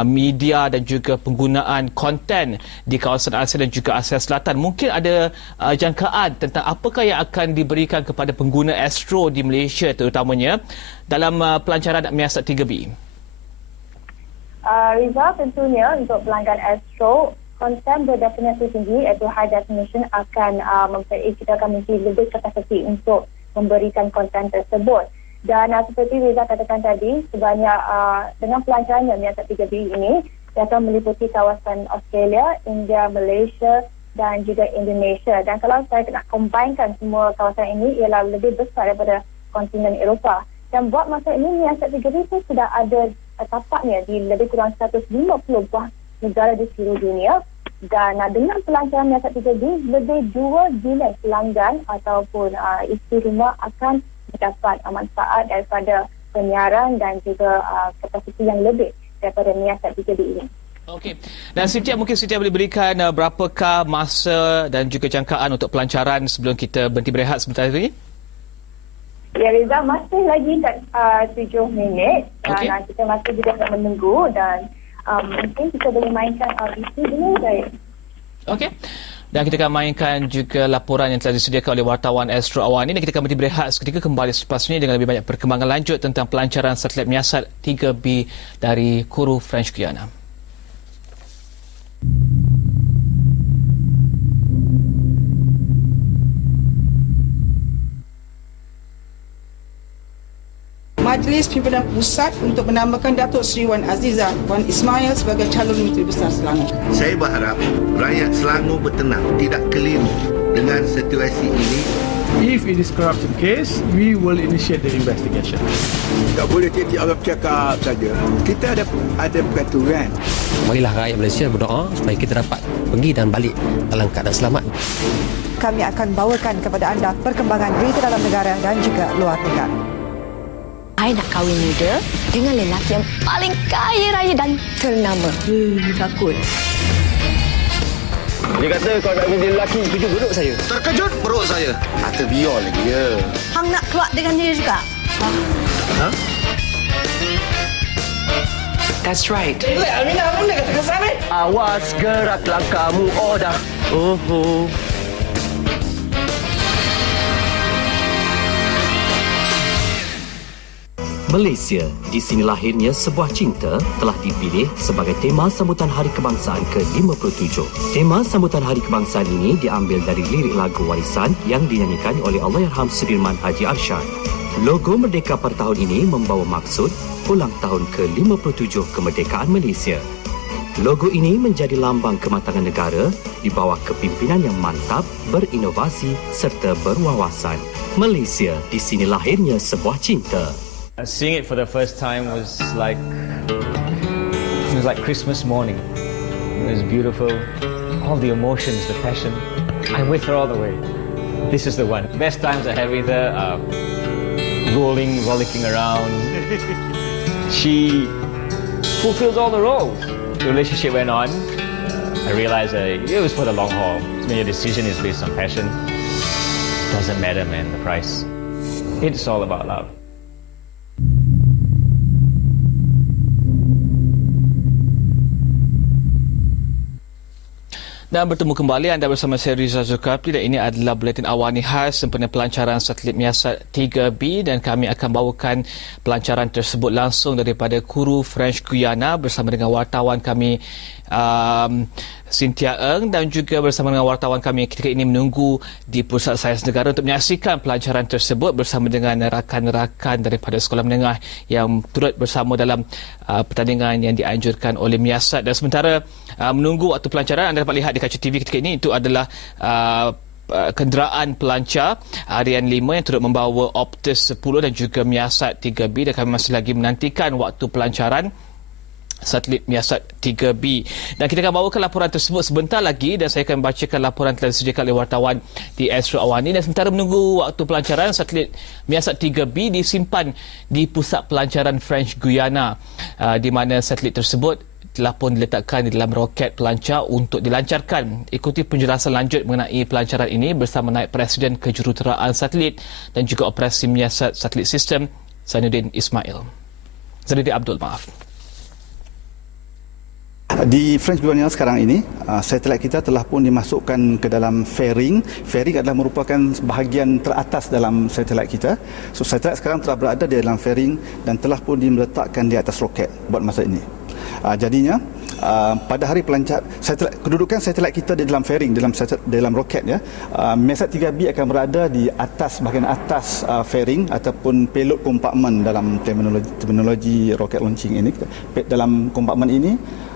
media dan juga penggunaan konten di kawasan Asia dan juga Asia Selatan. Mungkin ada jangkaan tentang apakah yang akan diberikan kepada pengguna Astro di Malaysia terutamanya dalam pelancaran Miasat 3B? Riza, tentunya untuk pelanggan Astro, konten berdefinisi tinggi iaitu high definition akan kita akan memiliki lebih kapasiti untuk memberikan konten tersebut. Dan seperti Riza katakan tadi, sebanyak dengan pelancarannya Miasat 3B ini, dia akan meliputi kawasan Australia, India, Malaysia dan juga Indonesia. Dan kalau saya nak combinekan semua kawasan ini, ialah lebih besar daripada kontinen Eropah. Dan buat masa ini, Miasat 3B itu sudah ada tapaknya di lebih kurang 150 buah negara di seluruh dunia dan dengan pelancaran Miasat 3B lebih 2 bilion pelanggan ataupun isi rumah akan mendapat manfaat daripada penyiaran dan juga kapasiti yang lebih daripada Miasat 3B ini. Okey. Dan Cynthia, mungkin Cynthia boleh berikan berapakah masa dan juga jangkaan untuk pelancaran sebelum kita berhenti berehat sebentar ini? Ya, Reza, masih lagi 7 minit dan kita masih juga nak menunggu dan mungkin kita boleh mainkan audisi dulu, baik. Okey. Dan kita akan mainkan juga laporan yang telah disediakan oleh wartawan Astro Awani dan kita akan berhenti berehat seketika, kembali selepas ini dengan lebih banyak perkembangan lanjut tentang pelancaran satelit Miasat 3B dari Kourou, French Guiana. Majlis Pimpinan Pusat untuk menambahkan Datuk Seri Wan Azizah Wan Ismail sebagai calon Menteri Besar Selangor. Saya berharap rakyat Selangor bertenang, tidak keliru dengan situasi ini. If it is corruption case, we will initiate the investigation. Tak boleh tiap-tiap orang bercakap saja. Kita ada peraturan. Marilah rakyat Malaysia berdoa supaya kita dapat pergi dan balik dalam keadaan selamat. Kami akan bawakan kepada anda perkembangan berita dalam negara dan juga luar negara. Saya nak kahwin muda dengan lelaki yang paling kaya raya dan ternama. Takut. Dia kata kalau nak jadi lelaki, kejut perut saya. Terkejut perut saya. Kata biar lagi ya. Hang nak keluar dengan dia juga? Ha? That's right. Aminah, apa nak kata kesan ni? Awas gerak langkahmu, oh dah. Oh. Malaysia, di sini lahirnya sebuah cinta telah dipilih sebagai tema sambutan Hari Kebangsaan ke-57. Tema sambutan Hari Kebangsaan ini diambil dari lirik lagu warisan yang dinyanyikan oleh Allahyarham Sudirman Haji Arsyad. Logo Merdeka pada tahun ini membawa maksud ulang tahun ke-57 kemerdekaan Malaysia. Logo ini menjadi lambang kematangan negara di bawah kepimpinan yang mantap, berinovasi serta berwawasan. Malaysia, di sini lahirnya sebuah cinta. Seeing it for the first time was like Christmas morning. It was beautiful. All the emotions, the passion. I'm with her all the way. This is the one. Best times I had with her. Rollicking around. She fulfills all the roles. The relationship went on. I realized it was for the long haul. When your decision is based on passion, doesn't matter, man, the price. It's all about love. Dan bertemu kembali anda bersama saya Rizal Zulkafli dan ini adalah buletin awani khas sempena pelancaran satelit Miasat 3B dan kami akan bawakan pelancaran tersebut langsung daripada Kourou French Guiana bersama dengan wartawan kami Cynthia Eng dan juga bersama dengan wartawan kami ketika ini menunggu di Pusat Sains Negara untuk menyaksikan pelancaran tersebut bersama dengan rakan-rakan daripada sekolah menengah yang turut bersama dalam pertandingan yang dianjurkan oleh Miasat. Dan sementara menunggu waktu pelancaran, anda dapat lihat di kaca TV ketika ini itu adalah kenderaan pelancar Ariane 5 yang turut membawa Optus 10 dan juga Miasat 3B dan kami masih lagi menantikan waktu pelancaran satelit Miasat 3B. Dan kita akan bawakan laporan tersebut sebentar lagi dan saya akan bacakan laporan telah disediakan oleh wartawan di Astro Awani. Dan sementara menunggu waktu pelancaran, satelit Miasat 3B disimpan di pusat pelancaran French Guiana di mana satelit tersebut telah pun diletakkan di dalam roket pelancar untuk dilancarkan. Ikuti penjelasan lanjut mengenai pelancaran ini bersama Naib Presiden Kejuruteraan Satelit dan juga Operasi Miasat Satelit Sistem Zainuddin Abdul. Di French Guiana sekarang ini, satelit kita telah pun dimasukkan ke dalam fairing. Fairing adalah merupakan bahagian teratas dalam satelit kita. So, satelit sekarang telah berada di dalam fairing dan telah pun diletakkan di atas roket buat masa ini. Jadinya, pada hari pelancaran, kedudukan satelit kita di dalam fairing, dalam roket, ya, Miasat 3B akan berada di atas, bahagian atas fairing ataupun payload compartment dalam terminologi rocket launching ini. Dalam compartment ini,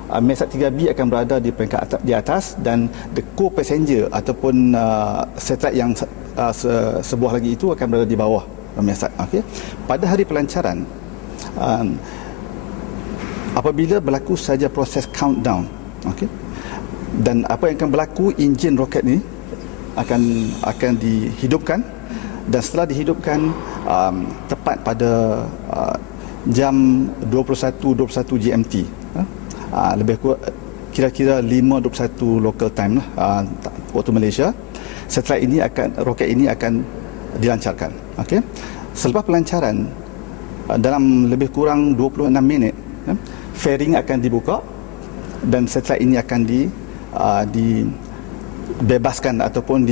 Miasat 3B akan berada di peringkat di atas dan the co-passenger ataupun satelit yang sebuah lagi itu akan berada di bawah Miasat. Okay. Pada hari pelancaran, apabila berlaku saja proses countdown, okay, dan apa yang akan berlaku, enjin roket ini akan dihidupkan dan setelah dihidupkan tepat pada jam 21.21 GMT. Lebih kurang kira-kira 5.21 local time waktu Malaysia, roket ini akan dilancarkan. Okey. Selepas pelancaran dalam lebih kurang 26 minit, fairing akan dibuka dan satelit ini akan dibebaskan ataupun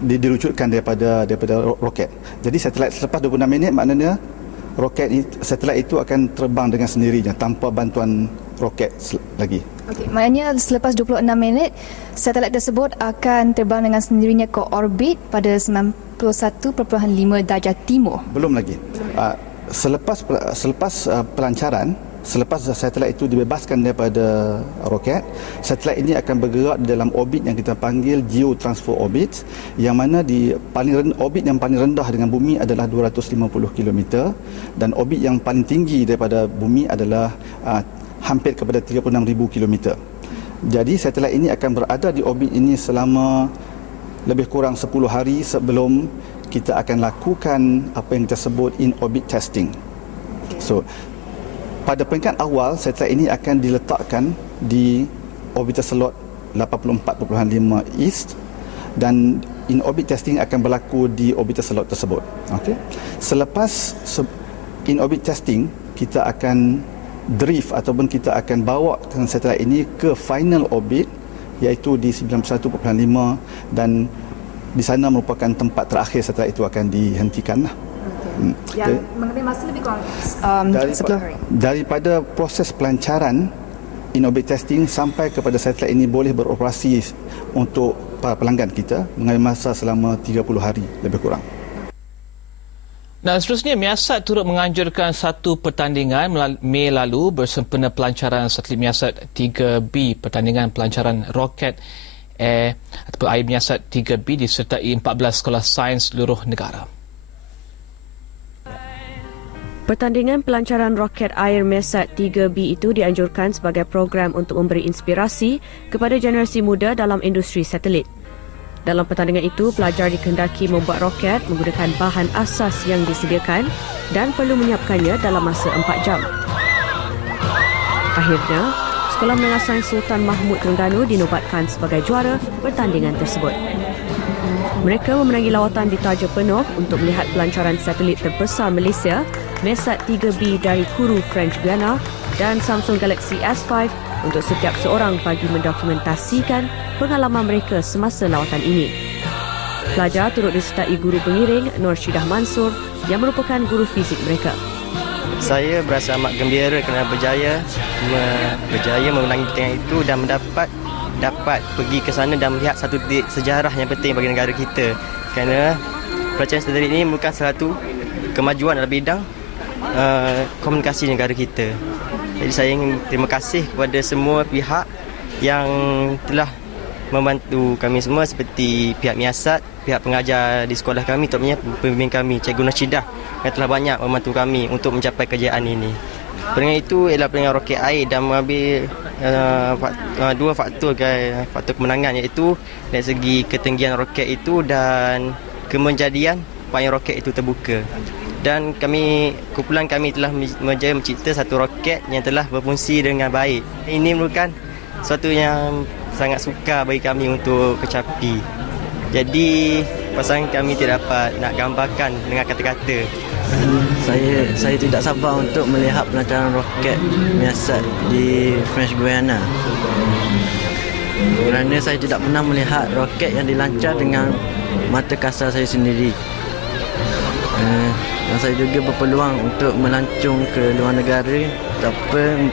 dilucutkan daripada roket. Jadi satelit selepas 26 minit maknanya satelit itu akan terbang dengan sendirinya tanpa bantuan roket lagi. Okey, maknanya selepas 26 minit satelit tersebut akan terbang dengan sendirinya ke orbit pada 91.5 darjah timur. Belum lagi. Selepas pelancaran, selepas satelit itu dibebaskan daripada roket, satelit ini akan bergerak di dalam orbit yang kita panggil geotransfer orbit, yang mana orbit yang paling rendah dengan bumi adalah 250 km dan orbit yang paling tinggi daripada bumi adalah hampir kepada 36,000 km. Jadi satelit ini akan berada di orbit ini selama lebih kurang 10 hari sebelum kita akan lakukan apa yang kita sebut in-orbit testing. So, pada peringkat awal, satelit ini akan diletakkan di orbital slot 84.5 East dan in-orbit testing akan berlaku di orbital slot tersebut. Okay. Selepas in-orbit testing, kita akan drift ataupun kita akan bawa satelit ini ke final orbit iaitu di 91.5 dan di sana merupakan tempat terakhir satelit itu akan dihentikan. Yang mengenai masa lebih kurang 10 hari. Daripada proses pelancaran in-orbit testing sampai kepada satelit ini boleh beroperasi untuk para pelanggan kita mengambil masa selama 30 hari lebih kurang. Dan seterusnya, Miasat turut menganjurkan satu pertandingan Mei lalu bersempena pelancaran satelit Miasat 3B, pertandingan pelancaran roket ataupun air Miasat 3B disertai 14 sekolah sains seluruh negara. Pertandingan pelancaran roket air Miasat 3B itu dianjurkan sebagai program untuk memberi inspirasi kepada generasi muda dalam industri satelit. Dalam pertandingan itu, pelajar dikehendaki membuat roket menggunakan bahan asas yang disediakan dan perlu menyiapkannya dalam masa 4 jam. Akhirnya, Sekolah Menengah Sains Sultan Mahmud Terengganu dinobatkan sebagai juara pertandingan tersebut. Mereka memenangi lawatan ditaja penuh untuk melihat pelancaran satelit terbesar Malaysia, Miasat 3B dari Kourou, French Guiana dan Samsung Galaxy S5 untuk setiap seorang bagi mendokumentasikan pengalaman mereka semasa lawatan ini. Pelajar turut disertai guru pengiring Nur Syidah Mansur yang merupakan guru fizik mereka. Saya berasa amat gembira kerana berjaya memenangi pertandingan itu dan dapat pergi ke sana dan melihat satu titik sejarah yang penting bagi negara kita. Kerana pelancaran satelit ini bukan satu kemajuan dalam bidang komunikasi negara kita. Jadi saya ingin terima kasih kepada semua pihak yang telah membantu kami semua seperti pihak Miasat, pihak pengajar di sekolah kami, terutamanya pembimbing kami, Cikgu Nashidah yang telah banyak membantu kami untuk mencapai kejayaan ini. Pertandingan itu ialah pertandingan roket air dan mengambil dua faktor kemenangan iaitu dari segi ketinggian roket itu dan kemenjadian payung roket itu terbuka. Dan kumpulan kami telah berjaya mencipta satu roket yang telah berfungsi dengan baik. Ini merupakan sesuatu yang sangat sukar bagi kami untuk kecapi. Jadi pasangan kami tidak dapat nak gambarkan dengan kata-kata. Saya tidak sabar untuk melihat pelancaran roket Miasat di French Guiana. Kerana saya tidak pernah melihat roket yang dilancar dengan mata kasar saya sendiri. Dan saya juga berpeluang untuk melancung ke luar negara tanpa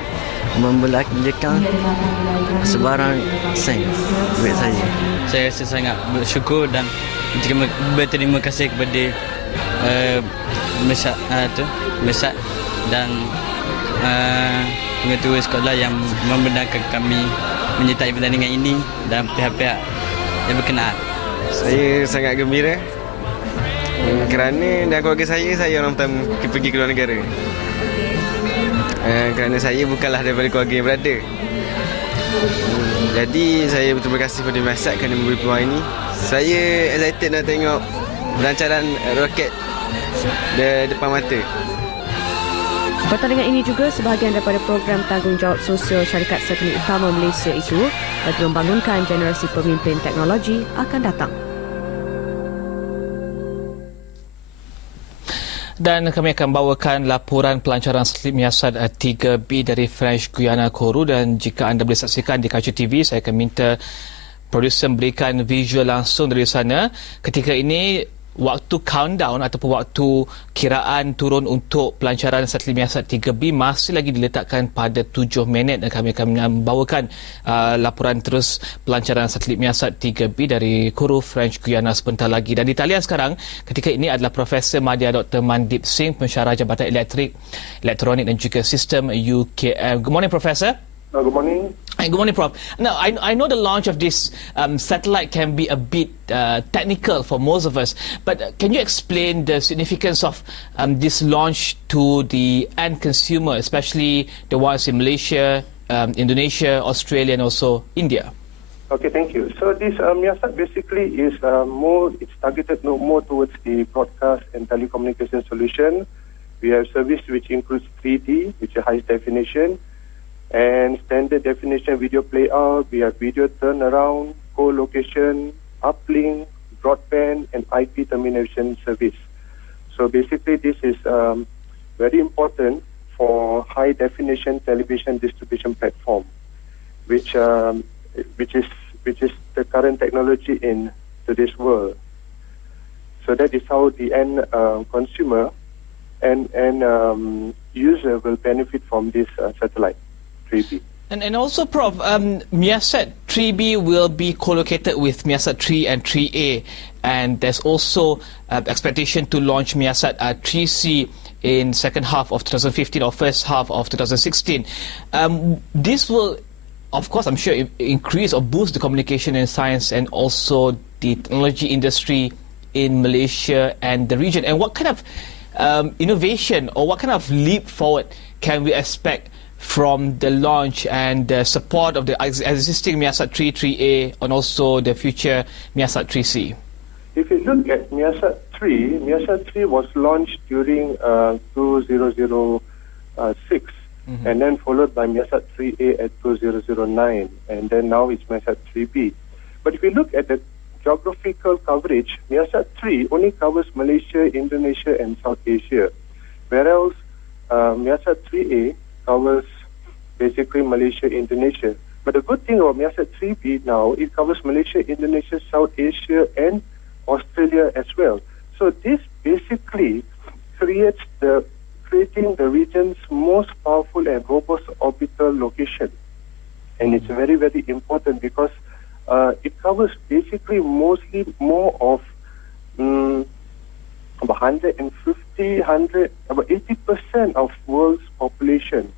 membelanjakan sebarang sen duit saya. Saya rasa sangat bersyukur dan juga berterima kasih kepada Miasat dan pengetua sekolah yang membenarkan kami menyertai pertandingan ini dan pihak-pihak yang berkenaan. Saya sangat gembira kerana dalam keluarga saya orang pertama pergi ke luar negara. Kerana saya bukanlah daripada keluarga yang berada. Jadi saya berterima kasih kepada Miasat kerana memberi peluang ini. Saya excited nak tengok pelancaran roket di depan mata. Pertandingan ini juga sebahagian daripada program tanggungjawab sosial syarikat satelit utama Malaysia itu bagi membangunkan generasi pemimpin teknologi akan datang. Dan kami akan bawakan laporan pelancaran satelit Miasat 3B dari French Guiana Kourou, dan jika anda boleh saksikan di kaca TV, saya akan minta produser berikan visual langsung dari sana. Ketika ini waktu countdown ataupun waktu kiraan turun untuk pelancaran satelit Miasat 3B masih lagi diletakkan pada 7 minit dan kami akan membawakan laporan terus pelancaran satelit Miasat 3B dari Kourou French Guiana sebentar lagi. Dan di talian sekarang ketika ini adalah Profesor Madya Dr. Mandip Singh, pensyarah Jabatan Elektronik dan juga Sistem UKM. Good morning, Professor. Good morning. Good morning, Prof. Now, I know the launch of this satellite can be a bit technical for most of us, but can you explain the significance of this launch to the end consumer, especially the ones in Malaysia, Indonesia, Australia, and also India? Okay, thank you. So this Miasat basically is it's targeted more towards the broadcast and telecommunication solution. We have service which includes 3D, which is high definition, and standard definition video playout. We have video turnaround, co-location, uplink, broadband, and IP termination service. So basically, this is very important for high definition television distribution platform, which is the current technology in today's world. So that is how the end consumer and user will benefit from this satellite 3B. And also, Prof, Miasat 3B will be co-located with Miasat 3 and 3A, and there's also expectation to launch Miasat 3C in second half of 2015 or first half of 2016. This will, of course, I'm sure, increase or boost the communication and science and also the technology industry in Malaysia and the region. And what kind of innovation or what kind of leap forward can we expect from the launch and the support of the existing Miasat 3, 3A and also the future Miasat 3C? If you look at Miasat 3 was launched during 2006 and then followed by Miasat 3A at 2009, and then now it's Miasat 3B. But if you look at the geographical coverage, Miasat 3 only covers Malaysia, Indonesia and South Asia, whereas Miasat 3A covers basically Malaysia, Indonesia. But the good thing about Miasat 3B now, it covers Malaysia, Indonesia, South Asia and Australia as well. So this basically creating the region's most powerful and robust orbital location. And it's very, very important because it covers basically mostly more of about 80% of world's population.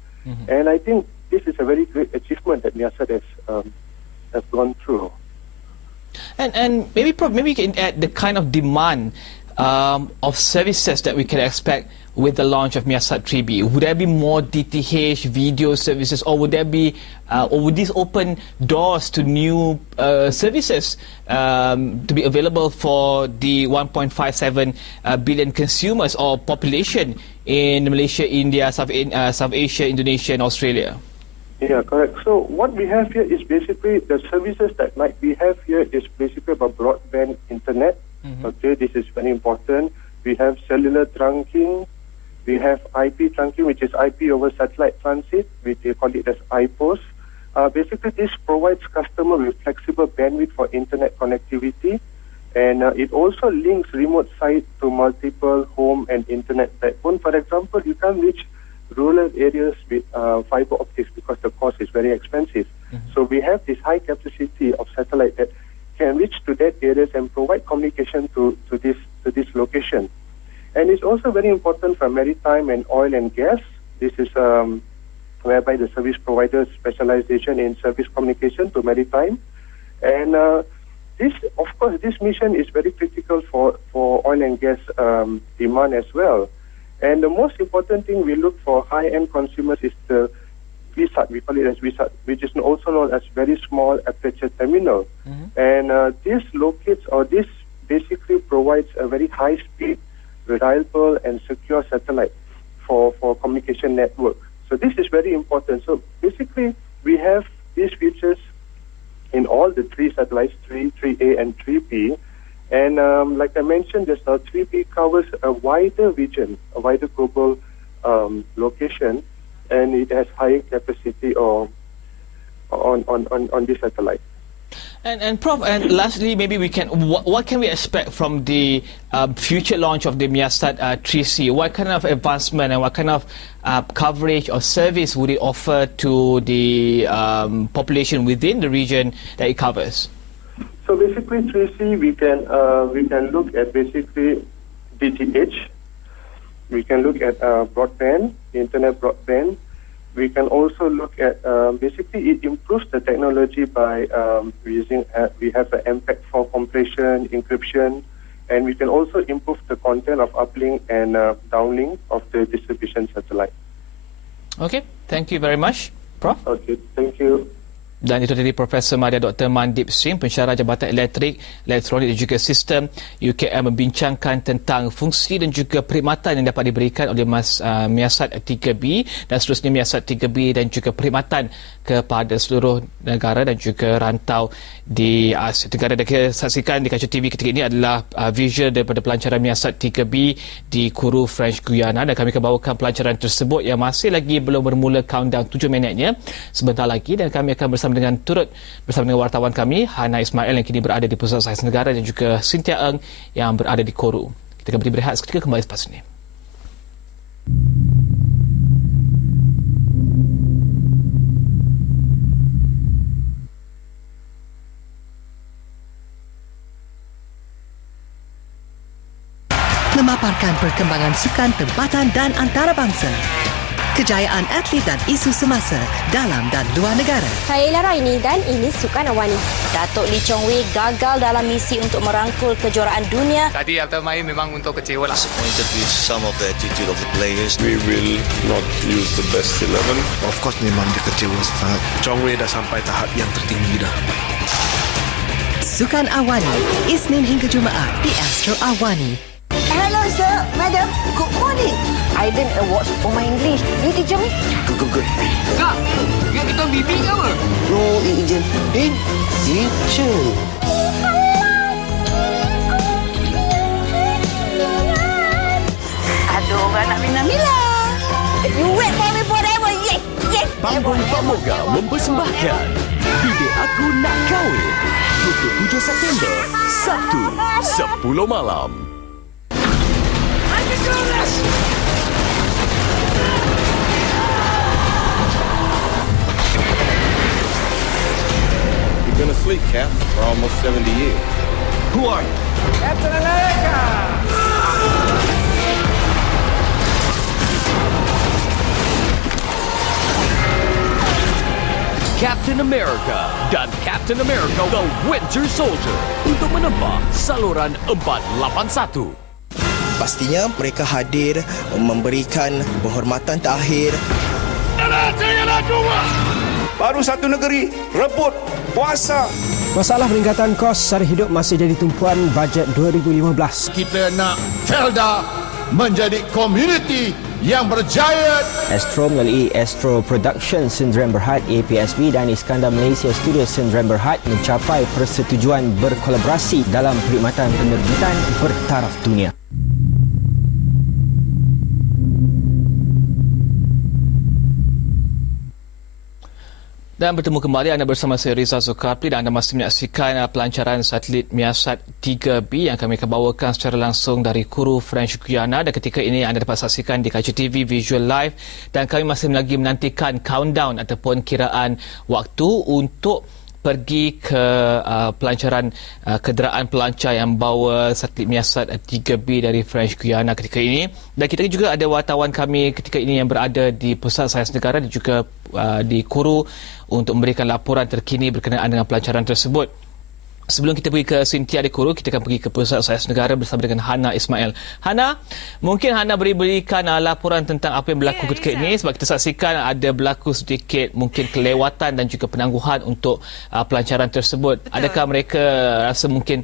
And I think this is a very great achievement that Miasat has gone through. And maybe, Prof, maybe you can add the kind of demand of services that we can expect with the launch of Miasat 3B. Would there be more DTH video services, or would there be, or would this open doors to new services to be available for the 1.57 billion consumers or population in Malaysia, India, South Asia, Indonesia, and Australia? Yeah, correct. So what we have here is basically the services that we have here is basically about broadband internet. Okay, this is very important. We have cellular trunking. We have IP trunking, which is IP over satellite transit, which they call it as IPOS. Basically, this provides customer with flexible bandwidth for internet connectivity, and it also links remote sites to multiple home and internet backbone. For example, you can't reach rural areas with fiber optics because the cost is very expensive. So we have this high capacity of satellite that can reach to that areas and provide communication to this location. And it's also very important for maritime and oil and gas. This is whereby the service provider's specialization in service communication to maritime. And this mission is very critical for oil and gas demand as well. And the most important thing we look for high-end consumers is the VSAT, we call it as VSAT, which is also known as very small aperture terminal. And this basically provides a very high-speed, reliable and secure satellite for communication network. So this is very important. So basically we have these features in all the three satellites, 3, 3A and 3B. And like I mentioned just now, 3B covers a wider region, a wider global location, and it has high capacity on this satellite. And Prof, and lastly, maybe we can. What can we expect from the future launch of the Miasat 3C? What kind of advancement and what kind of coverage or service would it offer to the population within the region that it covers? So basically, 3C we can look at basically DTH. We can look at broadband, internet broadband. We can also look at basically it improves the technology by using we have an MPEG-4 compression, encryption, and we can also improve the content of uplink and downlink of the distribution satellite. Okay, thank you very much, Prof. Okay, thank you. Dan itu tadi Profesor Madya Dr. Mandip Singh, pensyarah Jabatan Elektrik, Elektronik dan juga Sistem UKM membincangkan tentang fungsi dan juga perkhidmatan yang dapat diberikan oleh Miasat 3B dan seterusnya Miasat 3B dan juga perkhidmatan kepada seluruh negara dan juga rantau di Asia Tenggara. Dan kita saksikan di kaca TV ketika ini adalah visual daripada pelancaran Miasat 3B di Kourou, French Guiana, dan kami akan bawakan pelancaran tersebut yang masih lagi belum bermula countdown 7 minitnya sebentar lagi, dan kami akan bersama dengan wartawan kami Hana Ismail yang kini berada di Pusat Sains Negara dan juga Cynthia Eng yang berada di Kourou. Kita akan berehat seketika, kembali selepas ini. Memaparkan perkembangan sukan tempatan dan antarabangsa, kejayaan atlet dan isu semasa dalam dan luar negara. Saya Ila Raini dan ini Sukan Awani. Datuk Lee Chong Wei gagal dalam misi untuk merangkul kejuaraan dunia. Tadi Alta main memang untuk kecewa lah. Disappointed with some of the attitude of the players. We will not use the best 11. Of course memang dia kecewa sangat. Chong Wei dah sampai tahap yang tertinggi dah. Sukan Awani, Isnin hingga Jumaat di Astro Awani. Hello sir, madam, good morning. I did awards for my English. You teacher me? Good. Kak, ingat kita bibi ke apa? No, agent. Teacher. Aduh, anak Mila. You wait for me forever. Yes. Panggung Pamoga mempersembahkan Bidik Aku Nak Kahwin 27 September, Sabtu, 10 malam. You've been asleep, Cap, for almost 70 years. Who are you? Captain America! Captain America dan Captain America The Winter Soldier untuk menembak saluran 481. Pastinya mereka hadir memberikan penghormatan terakhir. Baru satu negeri rebut kuasa. Masalah peningkatan kos sara hidup masih jadi tumpuan bajet 2015. Kita nak Felda menjadi komuniti yang berjaya. Astro melalui Astro Production Sdn Bhd APSB dan Iskandar Malaysia Studio Sdn Bhd mencapai persetujuan berkolaborasi dalam perkhidmatan penerbitan bertaraf dunia. Dan bertemu kembali anda bersama saya Rizal Zulkarni dan anda masih menyaksikan pelancaran satelit Miasat 3B yang kami akan bawakan secara langsung dari Kourou, French Guiana, dan ketika ini anda dapat saksikan di kaca TV visual live, dan kami masih lagi menantikan countdown ataupun kiraan waktu untuk pergi ke pelancaran kenderaan pelancar yang bawa satelit Miasat 3B dari French Guiana ketika ini. Dan kita juga ada wartawan kami ketika ini yang berada di Pusat Sains Negara dan juga di Kourou untuk memberikan laporan terkini berkenaan dengan pelancaran tersebut. Sebelum kita pergi ke Cynthia di Kourou, kita akan pergi ke Pusat Sains Negara bersama dengan Hana Ismail. Hana, mungkin Hana berikan laporan tentang apa yang berlaku ketika ini, sebab kita saksikan ada berlaku sedikit mungkin kelewatan dan juga penangguhan untuk pelancaran tersebut. Betul. Adakah mereka rasa mungkin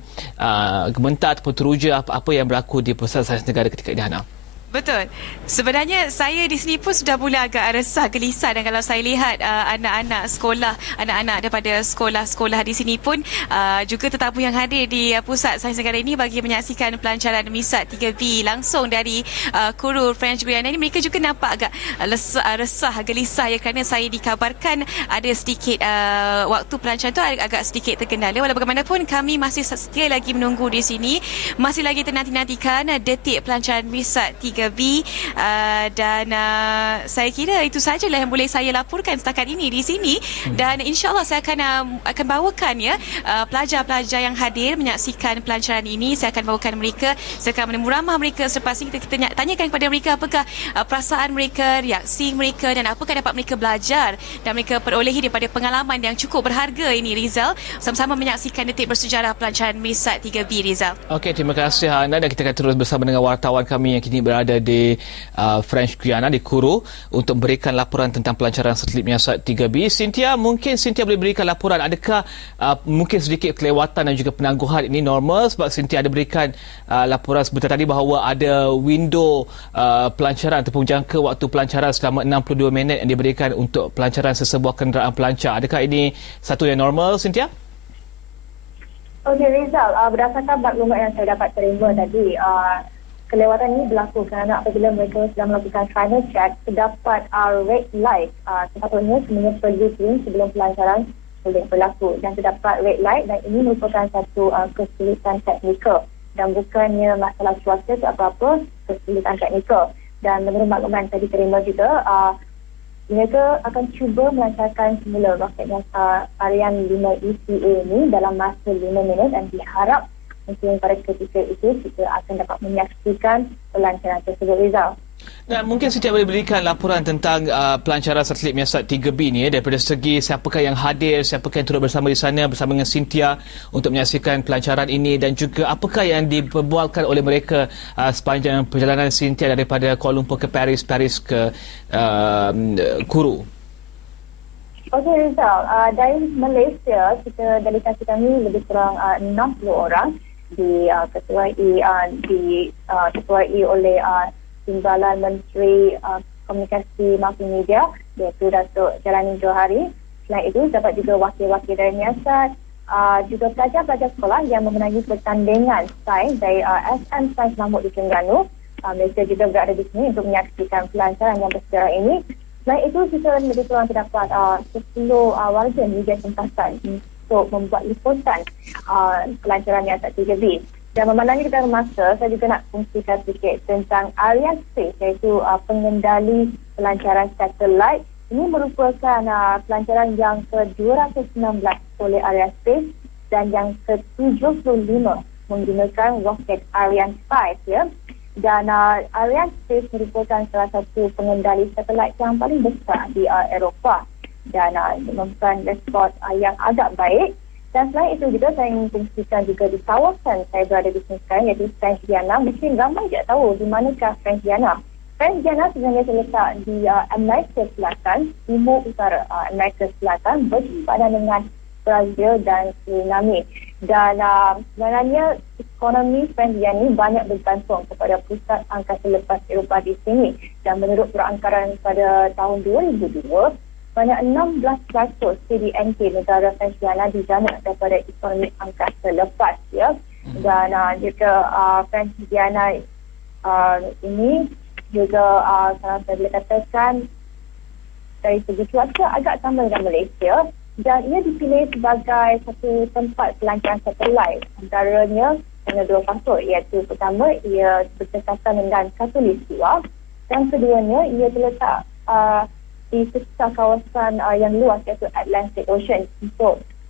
gementar ataupun teruja apa yang berlaku di Pusat Sains Negara ketika ini, Hana? Betul. Sebenarnya saya di sini pun sudah mula agak resah, gelisah, dan kalau saya lihat anak-anak sekolah, anak-anak daripada sekolah-sekolah di sini pun juga tetamu yang hadir di Pusat Sains Negara ini bagi menyaksikan pelancaran MISAT 3B langsung dari Kuru French Guiana ini, mereka juga nampak agak resah, gelisah ya, kerana saya dikabarkan ada sedikit waktu pelancaran itu agak sedikit terkendala. Walau bagaimanapun kami masih setia lagi menunggu di sini, masih lagi nantikan detik pelancaran MISAT 3B dan saya kira itu sajalah yang boleh saya laporkan setakat ini di sini, dan insyaAllah saya akan bawakan ya pelajar-pelajar yang hadir menyaksikan pelancaran ini. Saya akan bawakan mereka, saya akan menemu ramah mereka. Selepas ini kita tanyakan kepada mereka apakah perasaan mereka, reaksi mereka, dan apakah dapat mereka belajar dan mereka perolehi daripada pengalaman yang cukup berharga ini, Rizal, sama-sama menyaksikan detik bersejarah pelancaran MISAT 3B, Rizal. Okey, terima kasih Hana, dan kita akan terus bersama dengan wartawan kami yang kini berada di French Guiana di Kuru untuk memberikan laporan tentang pelancaran satelit MISAT 3B. Cynthia, mungkin Cynthia boleh berikan laporan, adakah mungkin sedikit kelewatan dan juga penangguhan ini normal, sebab Cynthia ada berikan laporan sebentar tadi bahawa ada window pelancaran ataupun jangka waktu pelancaran selama 62 minit yang diberikan untuk pelancaran sesebuah kenderaan pelancar. Adakah ini satu yang normal, Cynthia? Okey, Rizal, berdasarkan maklumat yang saya dapat terima tadi, kelewatan ini berlaku kerana apabila mereka sedang melakukan final check, terdapat red light. Sepatutnya semuanya perlu green sebelum pelancaran boleh berlaku, dan terdapat red light, dan ini merupakan satu kesulitan teknikal dan bukannya masalah cuaca atau apa-apa, kesulitan teknikal. Dan menurut maklumat yang tadi terima juga, mereka akan cuba melancarkan semula roket Ariane 5 ECA ini dalam masa 5 minit, dan diharap mungkin pada ketika itu kita akan dapat menyaksikan pelancaran tersebut, Rizal. Dan mungkin setiap boleh berikan laporan tentang pelancaran satelit MISAT 3B ni daripada segi siapakah yang hadir, siapakah yang turut bersama di sana bersama dengan Cynthia untuk menyaksikan pelancaran ini, dan juga apakah yang diperbualkan oleh mereka sepanjang perjalanan Cynthia daripada Kuala Lumpur ke Paris ke Kuru. Okey, Rizal, dari Malaysia kita delegasi kami lebih kurang 60 orang diketuai oleh Timbalan Menteri Komunikasi Multimedia, iaitu Datuk Jalani Johari. Selain itu, dapat juga wakil-wakil dari MISAT, juga pelajar-pelajar sekolah yang memenangi pertandingan sains dari SM Sains Mahmud di Terengganu. Mereka juga berada di sini untuk menyaksikan pelancaran yang bersejarah ini. Selain itu, kita lebih kurang terdapat 10 warga media tempatan untuk membuat liputan pelancaran MISAT 3B. Dan memandangi kita masa, saya juga nak kongsikan sedikit tentang Ariane Space, iaitu pengendali pelancaran satelit. Ini merupakan pelancaran yang ke-216 oleh Ariane Space dan yang ke-75 menggunakan roket Ariane 5 ya. Dan Ariane Space merupakan salah satu pengendali satelit yang paling besar di Eropah, dan merupakan rekod yang agak baik. Dan selain itu juga saya ingin kongsikan juga di kawasan saya berada di sini sekarang, iaitu French Guiana. Mungkin ramai tidak tahu di manakah French Guiana. French Guiana sebenarnya terletak di Amerika Selatan, timur utara Amerika Selatan, bersimpadan dengan Brazil dan Suriname. Dan sebenarnya ekonomi French Guiana banyak bergantung kepada pusat angkasa lepas Eropah di sini. Dan menurut perangkaran pada tahun 2002, banyak 16% CDNK negara French Guiana dijana daripada ekonomi angkasa lepas ya. Dan juga French Guiana ini juga kalau saya boleh katakan dari segi cuaca agak sama dengan Malaysia, dan ia dipilih sebagai satu tempat pelancaran satelit. Antaranya dengan dua faktor, iaitu pertama ia berdekatan dengan khatulistiwa, dan keduanya ia terletak di sekitar kawasan yang luas, iaitu Atlantic Ocean,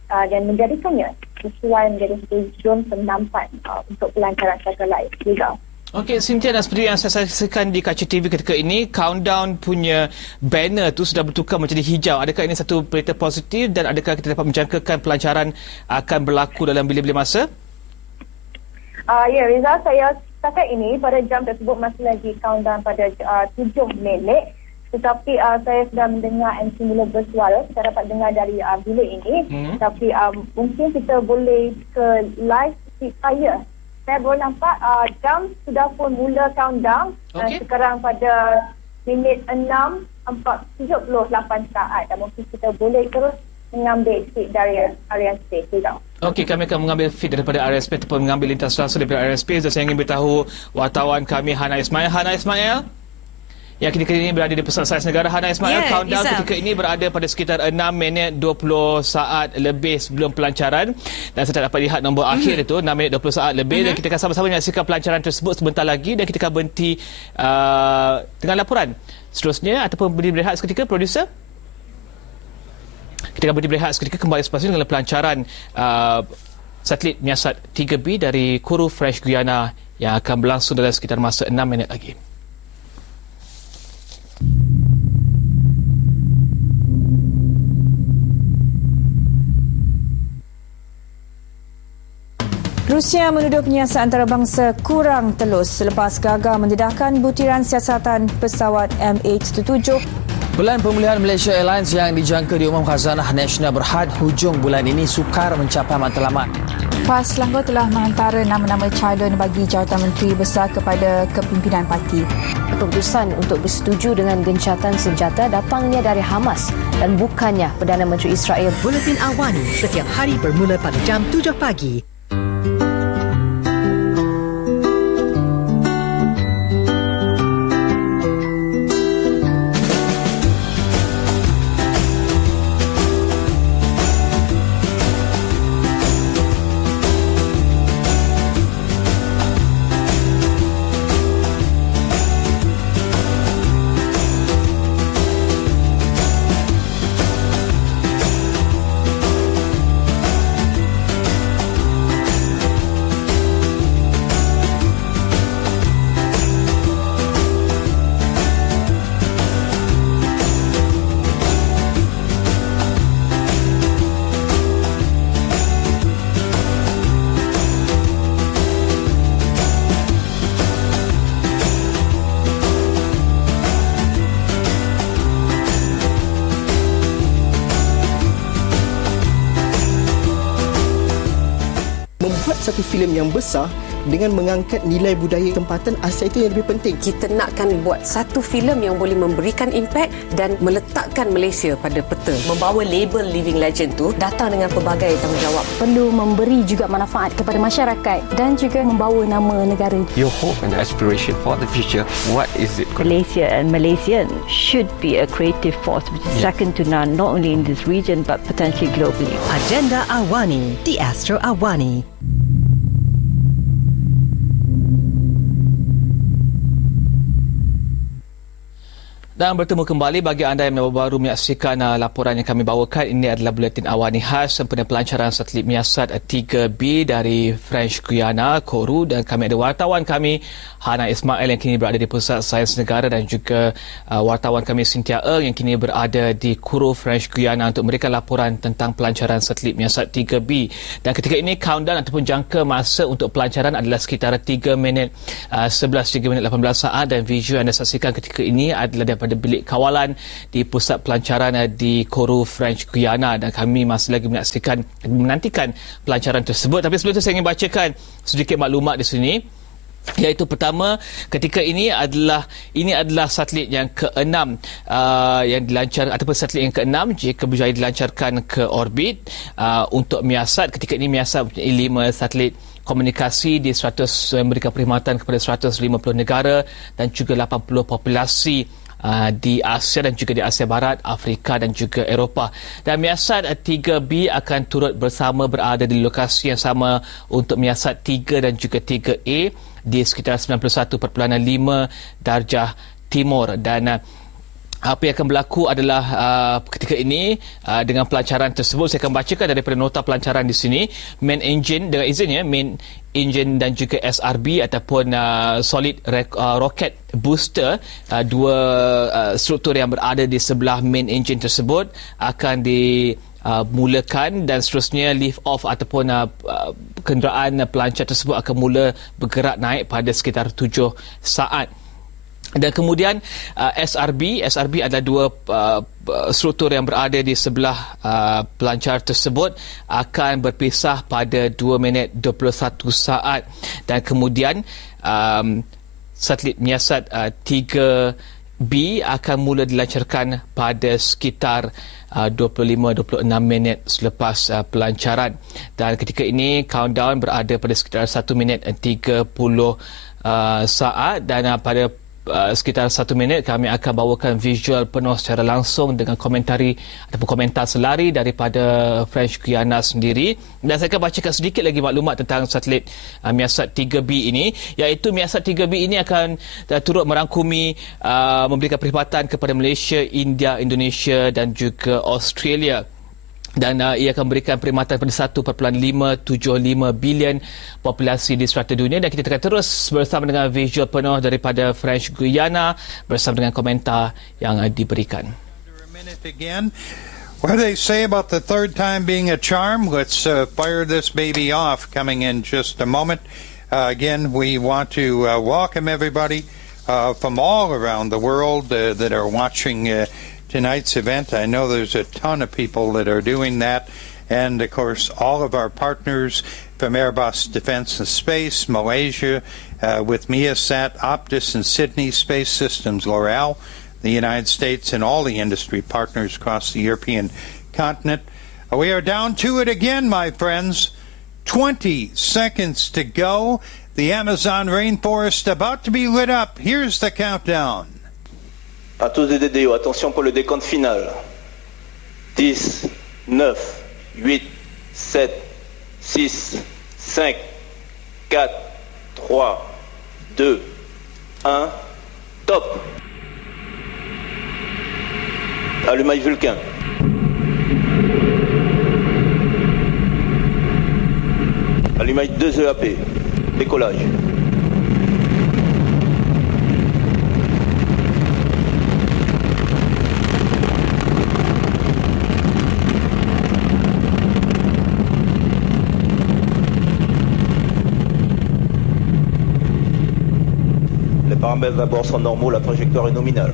dan menjadikannya sesuai menjadi satu zon penampan untuk pelancaran satelit juga. Okey, Cynthia, dan seperti yang saya saksikan di kaca TV ketika ini, countdown punya banner tu sudah bertukar menjadi hijau. Adakah ini satu berita positif, dan adakah kita dapat menjangkakan pelancaran akan berlaku dalam bila-bila masa? Ya, Rizal, saya setakat ini pada jam tersebut masih lagi countdown pada 7 minit. Tetapi saya sudah mendengar MC mula bersuara, kita dapat dengar dari bilik ini. Tapi mungkin kita boleh ke live saya saya baru nampak jam sudah pun mula countdown. Sekarang pada minit 6:78 saat dan mungkin kita boleh terus mengambil feed dari RSP juga. Okey, kami akan mengambil feed daripada RSP ataupun mengambil lintas rasa daripada RSP. Dan saya ingin beritahu wartawan kami Hana Ismail. Hana Ismail, yang ketika ini berada di Pusat Sains Negara. Hana Ismail, countdown ketika ini berada pada sekitar 6 minit 20 saat lebih sebelum pelancaran. Dan saya tak dapat lihat nombor akhir itu, 6 minit 20 saat lebih. Dan kita akan sama-sama menyaksikan pelancaran tersebut sebentar lagi. Dan kita akan berhenti dengan laporan seterusnya ataupun beri berehat seketika, producer. Kita akan berhenti berehat seketika, kembali selepas ini dengan pelancaran satelit Miasat 3B dari Kourou, French Guiana yang akan berlangsung dalam sekitar masa 6 minit lagi. Rusia menuduh penyiasat antarabangsa kurang telus selepas gagal mendedahkan butiran siasatan pesawat MH17. Pelan pemulihan Malaysia Airlines yang dijangka diumum Khazanah Nasional Berhad hujung bulan ini sukar mencapai matlamat. PAS Selangor telah mengantara nama-nama calon bagi jawatan Menteri Besar kepada kepimpinan parti. Keputusan untuk bersetuju dengan gencatan senjata datangnya dari Hamas dan bukannya Perdana Menteri Israel. Buletin Awani setiap hari bermula pada jam 7 pagi. Satu filem yang besar dengan mengangkat nilai budaya tempatan Asia itu yang lebih penting. Kita nakkan buat satu filem yang boleh memberikan impak dan meletakkan Malaysia pada peta. Membawa label Living Legend tu datang dengan pelbagai tanggungjawab. Perlu memberi juga manfaat kepada masyarakat dan juga membawa nama negara. Your hope and aspiration for the future, what is it? Malaysia and Malaysians should be a creative force which is second to none, not only in this region but potentially globally. Agenda Awani, The Astro Awani. Dan bertemu kembali bagi anda yang baru menyaksikan laporan yang kami bawakan. Ini adalah buletin awani khas sempena pelancaran satelit Miasat 3B dari French Guiana, Kourou, dan kami ada wartawan kami Hana Ismail yang kini berada di Pusat Sains Negara dan juga wartawan kami Cynthia Eng yang kini berada di Kourou, French Guiana untuk memberikan laporan tentang pelancaran satelit Miasat 3B. Dan ketika ini countdown ataupun jangka masa untuk pelancaran adalah sekitar 3 minit 18 saat dan visual yang anda saksikan ketika ini adalah daripada bilik kawalan di pusat pelancaran di Kourou, French Guiana, dan kami masih lagi menantikan pelancaran tersebut. Tapi sebelum itu saya ingin bacakan sedikit maklumat di sini. Iaitu pertama, ketika ini adalah satelit yang ke-6 yang dilancarkan ataupun satelit yang ke-6 jika berjaya dilancarkan ke orbit untuk Miasat. Ketika ini Miasat mempunyai 5 satelit komunikasi di 100 memberikan perkhidmatan kepada 150 negara dan juga 80 populasi di Asia dan juga di Asia Barat, Afrika dan juga Eropah. Dan Miasat 3B akan turut bersama berada di lokasi yang sama untuk Miasat 3 dan juga 3A di sekitar 91.5 darjah timur. Dan apa yang akan berlaku adalah ketika ini dengan pelancaran tersebut, saya akan bacakan daripada nota pelancaran di sini. Main engine, dengan izinnya, main engine dan juga SRB ataupun solid rocket booster, dua struktur yang berada di sebelah main engine tersebut akan dimulakan dan seterusnya lift off ataupun kenderaan pelancar tersebut akan mula bergerak naik pada sekitar 7 saat. Dan kemudian SRB adalah dua struktur yang berada di sebelah pelancar tersebut akan berpisah pada 2 minit 21 saat. Dan kemudian satelit menyiasat 3B akan mula dilancarkan pada sekitar 25-26 minit selepas pelancaran. Dan ketika ini countdown berada pada sekitar 1 minit 30 saat, dan pada sekitar 1 minit kami akan bawakan visual penuh secara langsung dengan komentari ataupun komentar selari daripada French Guiana sendiri. Dan saya akan bacakan sedikit lagi maklumat tentang satelit Miasat 3B ini, iaitu Miasat 3B ini akan turut merangkumi memberikan perkhidmatan kepada Malaysia, India, Indonesia dan juga Australia. Dan ia akan memberikan perkhidmatan pada 1.575 bilion populasi di strata dunia. Dan kita akan terus bersama dengan visual penuh daripada French Guiana bersama dengan komentar yang diberikan. What do they say about the third time being a charm? Let's fire this baby off coming in just a moment. Again, we want to welcome everybody from all around the world that are watching tonight's event. I know there's a ton of people that are doing that, and of course all of our partners from Airbus Defence and Space, Malaysia with Miasat, Optus and Sydney Space Systems, L'Oreal, the United States, and all the industry partners across the European continent. We are down to it again, my friends. 20 seconds to go. The Amazon rainforest about to be lit up. Here's the countdown. À tous les DDO, attention pour le décompte final. 10, 9, 8, 7, 6, 5, 4, 3, 2, 1, top. Allumage Vulcain. Allumage 2 EAP. Décollage. Les paramètres d'abord sont normaux, la trajectoire est nominale.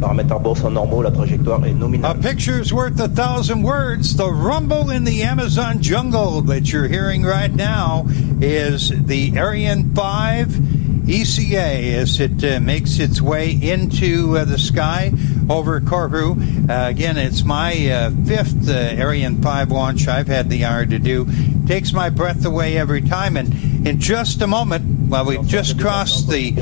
Paramètres à bord sont normaux, la trajectoire est nominale. A picture's worth 1,000 words. The rumble in the Amazon jungle that you're hearing right now is the Ariane 5 ECA as it makes its way into the sky over Kourou. Again, it's my fifth Ariane 5 launch I've had the honor to do. Takes my breath away every time. And in just a moment, well, we've just crossed the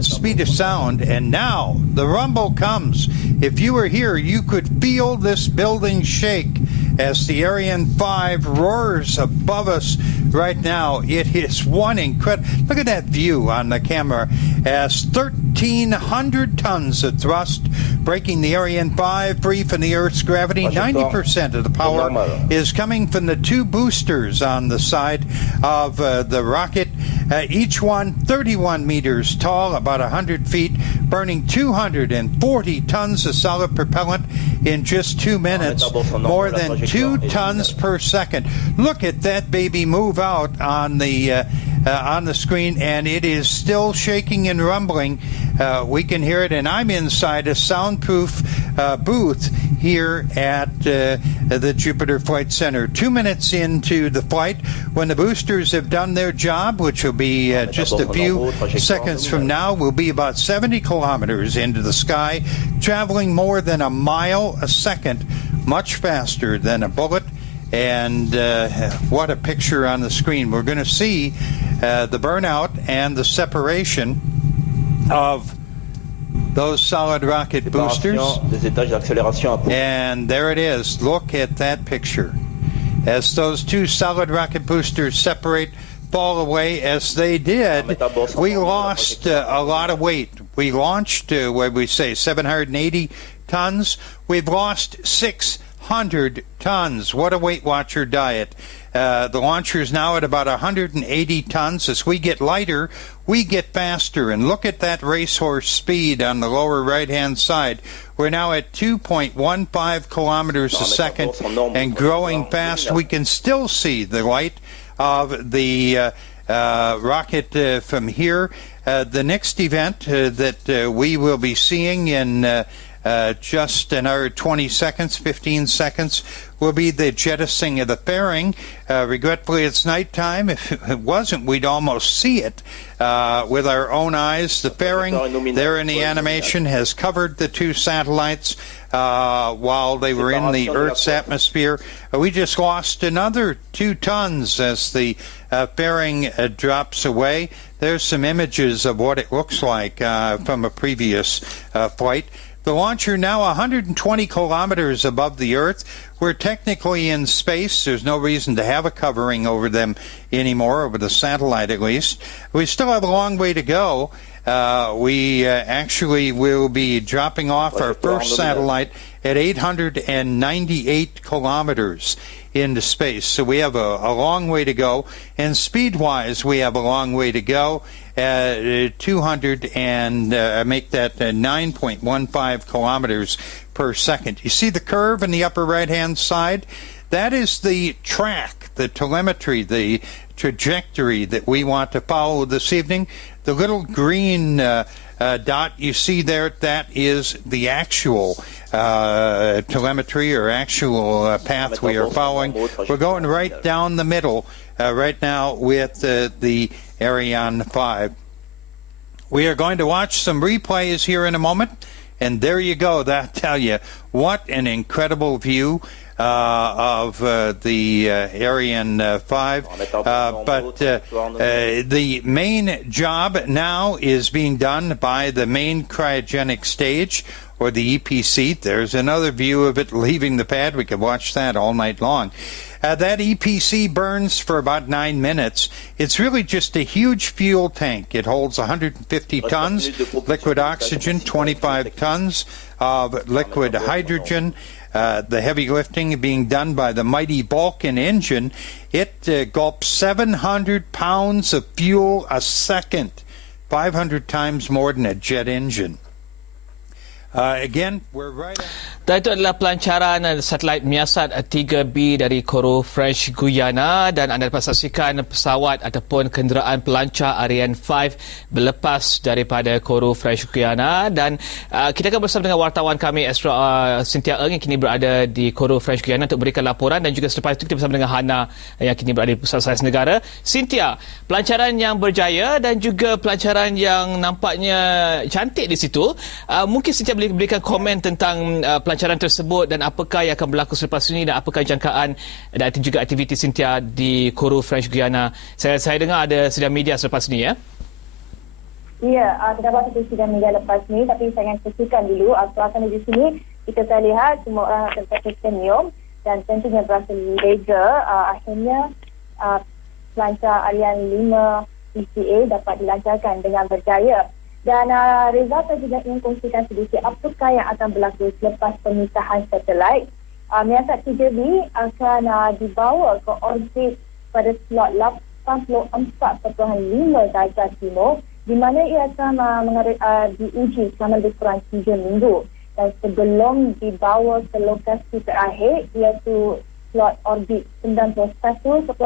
speed of sound, and now the rumble comes. If you were here, you could feel this building shake as the Ariane 5 roars above us right now. It is one incredible... Look at that view on the camera as 1,300 tons of thrust breaking the Ariane 5 free from the Earth's gravity. 90% of the power is coming from the two boosters on the side of the rocket. Each one 31 meters tall, about 100 feet, burning 240 tons of solid propellant in just 2 minutes, more than 2 tons per second. Look at that baby move out on the screen, and it is still shaking and rumbling. We can hear it, and I'm inside a soundproof booth here at the Jupiter Flight Center. 2 minutes into the flight, when the boosters have done their job, which will be just a few seconds from now, we'll be about 70 kilometers into the sky, traveling more than a mile a second, much faster than a bullet. And what a picture on the screen. We're going to see the burnout and the separation of those solid rocket boosters. And there it is. Look at that picture. As those two solid rocket boosters separate, fall away as they did, we lost a lot of weight. We launched, what we say, 780 tons. We've lost 600 tons. What a Weight Watcher diet. The launcher is now at about 180 tons. As we get lighter, we get faster. And look at that racehorse speed on the lower right-hand side. We're now at 2.15 kilometers a second and growing fast. We can still see the light of the rocket from here. The next event that we will be seeing in just another 20 seconds, 15 seconds, will be the jettisoning of the fairing. Regretfully, it's nighttime. If it wasn't, we'd almost see it with our own eyes. The fairing there in the animation has covered the two satellites while they were in the Earth's atmosphere. We just lost another 2 tons as the fairing drops away. There's some images of what it looks like from a previous flight. The launcher now 120 kilometers above the Earth. We're technically in space. There's no reason to have a covering over them anymore, over the satellite at least. We still have a long way to go. We actually will be dropping off our first satellite at 898 kilometers into space. So we have a long way to go. And speed-wise, we have a long way to go. 200 and make that 9.15 kilometers per second. You see the curve in the upper right-hand side? That is the track, the telemetry, the trajectory that we want to follow this evening. The little green dot you see there, that is the actual telemetry or actual path we are following. We're going right down the middle right now with the Ariane 5. We are going to watch some replays here in a moment, and there you go. That tell you what an incredible view of the Ariane 5. But the main job now is being done by the main cryogenic stage, or the EPC. There's another view of it leaving the pad. We could watch that all night long. That EPC burns for about 9 minutes. It's really just a huge fuel tank. It holds 150 tons liquid oxygen, 25 tons of liquid hydrogen. The heavy lifting being done by the mighty Vulcan engine. It gulps 700 pounds of fuel a second, 500 times more than a jet engine. Again, we're right. Dan itu adalah pelancaran satelit Miasat 3B dari Korea French Guyana, dan anda dapat saksikan pesawat ataupun kenderaan pelancar Ariane 5 berlepas daripada Korea French Guyana. Dan kita akan bersama dengan wartawan kami Astro Cynthia Ng yang kini berada di Korea French Guyana untuk berikan laporan, dan juga selepas itu kita bersama dengan Hana yang kini berada di Pusat Sains Negara. Cynthia, pelancaran yang berjaya dan juga pelancaran yang nampaknya cantik di situ. Mungkin Cynthia boleh berikan komen tentang pelancaran tersebut dan apakah yang akan berlaku selepas ini, dan apakah jangkaan dan juga aktiviti Cynthia di Korea French Guyana. Saya dengar ada sidang media selepas ini, ya? Ya, terdapat satu sidang media lepas ni, tapi saya ingin khususkan dulu suasana di sini. Kita lihat semua orang akan tersenyum dan tentunya berasa lega. Akhirnya pelancar Ariane 5 ECA dapat dilancarkan dengan berjaya. Dan Reza, saya juga ingin kongsikan sedikit apakah yang akan berlaku selepas pemisahan satelit. Miasat 3B akan dibawa ke orbit pada slot 84.5 darjah timur, di mana ia akan diuji selama lebih kurang 3 minggu. Dan sebelum dibawa ke lokasi terakhir, iaitu slot orbit 91.5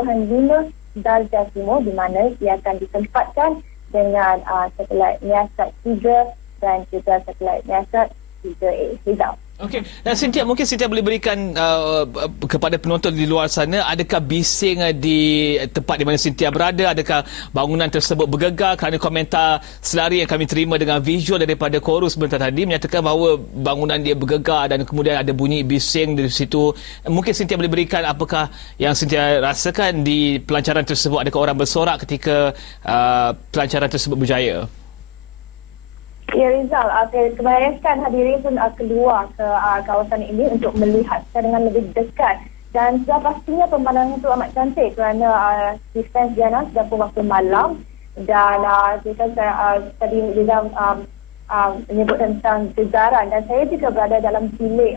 darjah timur, di mana ia akan ditempatkan dengan satelit Miasat 3 dan juga satelit Miasat 3A. Rizal. Okey, dan Cynthia, mungkin Cynthia boleh berikan kepada penonton di luar sana, adakah bising di tempat di mana Cynthia berada? Adakah bangunan tersebut bergegar? Kerana komentar selari yang kami terima dengan visual daripada Korea sebentar tadi menyatakan bahawa bangunan dia bergegar dan kemudian ada bunyi bising di situ. Mungkin Cynthia boleh berikan apakah yang Cynthia rasakan di pelancaran tersebut? Adakah orang bersorak ketika pelancaran tersebut berjaya? Ya, Rizal, kebanyakan hadirin pun keluar ke kawasan ini untuk melihat dengan lebih dekat. Dan sudah pastinya pemandangan itu amat cantik kerana di French Guyana sudah pun waktu malam. Dan kita tadi Rizal menyebut tentang gegaran. Dan saya juga berada dalam bilik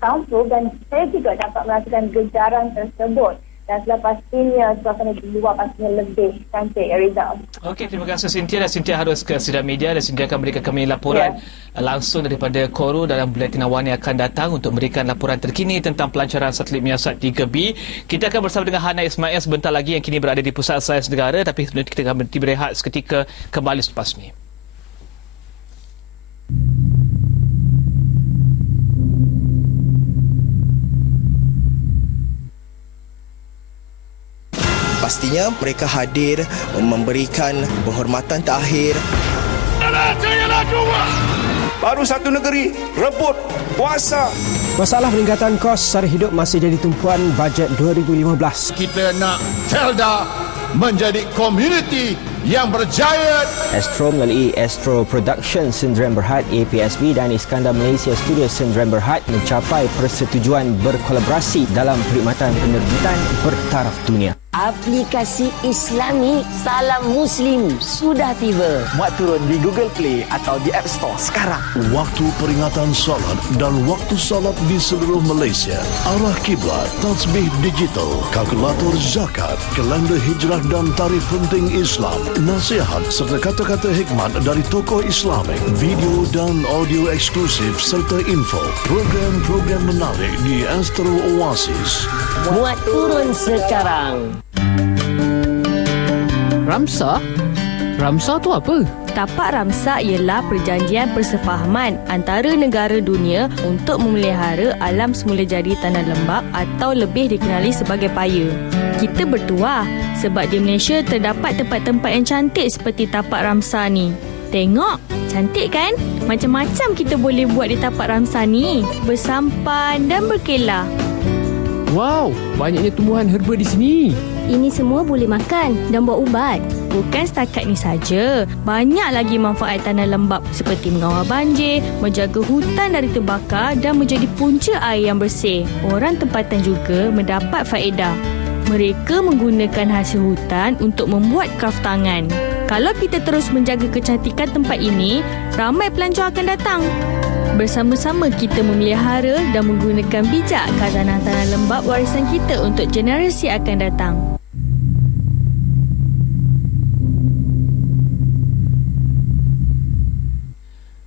soundproof dan saya juga dapat merasakan gejaran tersebut. Dan pastinya suasana di luar pastinya lebih cantik, Rizal. Okey, terima kasih Cynthia, dan Cynthia harus ke sidang media dan Cynthia akan berikan kami laporan langsung daripada Koru dalam Buletin Awani akan datang untuk memberikan laporan terkini tentang pelancaran satelit Miasat 3B. Kita akan bersama dengan Hana Ismail sebentar lagi yang kini berada di Pusat Sains Negara, tapi sebelum kita akan berehat seketika, kembali selepas ini. Pastinya mereka hadir memberikan penghormatan terakhir. Baru satu negeri rebut kuasa. Masalah peningkatan kos sara hidup masih jadi tumpuan bajet 2015. Kita nak Felda menjadi komuniti yang berjaya. Astro melalui Astro Production Sdn Bhd APSB dan Iskandar Malaysia Studio Sdn Bhd mencapai persetujuan berkolaborasi dalam perkhidmatan penerbitan bertaraf dunia. Aplikasi Islami Salam Muslim sudah tiba. Muat turun di Google Play atau di App Store sekarang. Waktu peringatan salat dan waktu salat di seluruh Malaysia. Arah kiblat, tasbih digital, kalkulator zakat, kalender hijrah dan tarikh penting Islam, nasihat serta kata-kata hikmat dari tokoh Islamik, video dan audio eksklusif serta info. Program-program menarik di Astro Oasis. Muat turun sekarang. Ramsar? Ramsar tu apa? Tapak Ramsar ialah perjanjian persefahaman antara negara dunia untuk memelihara alam semula jadi tanah lembap atau lebih dikenali sebagai paya. Kita bertuah sebab di Malaysia terdapat tempat-tempat yang cantik seperti tapak Ramsar ni. Tengok, cantik kan? Macam-macam kita boleh buat di tapak Ramsar ni. Bersampan dan berkelah. Wow, banyaknya tumbuhan herba di sini. Ini semua boleh makan dan buat ubat. Bukan setakat ni saja, banyak lagi manfaat tanah lembap seperti mengawal banjir, menjaga hutan dari terbakar dan menjadi punca air yang bersih. Orang tempatan juga mendapat faedah. Mereka menggunakan hasil hutan untuk membuat kraf tangan. Kalau kita terus menjaga kecantikan tempat ini, ramai pelancong akan datang. Bersama-sama kita memelihara dan menggunakan bijak khazanah tanah lembap warisan kita untuk generasi akan datang.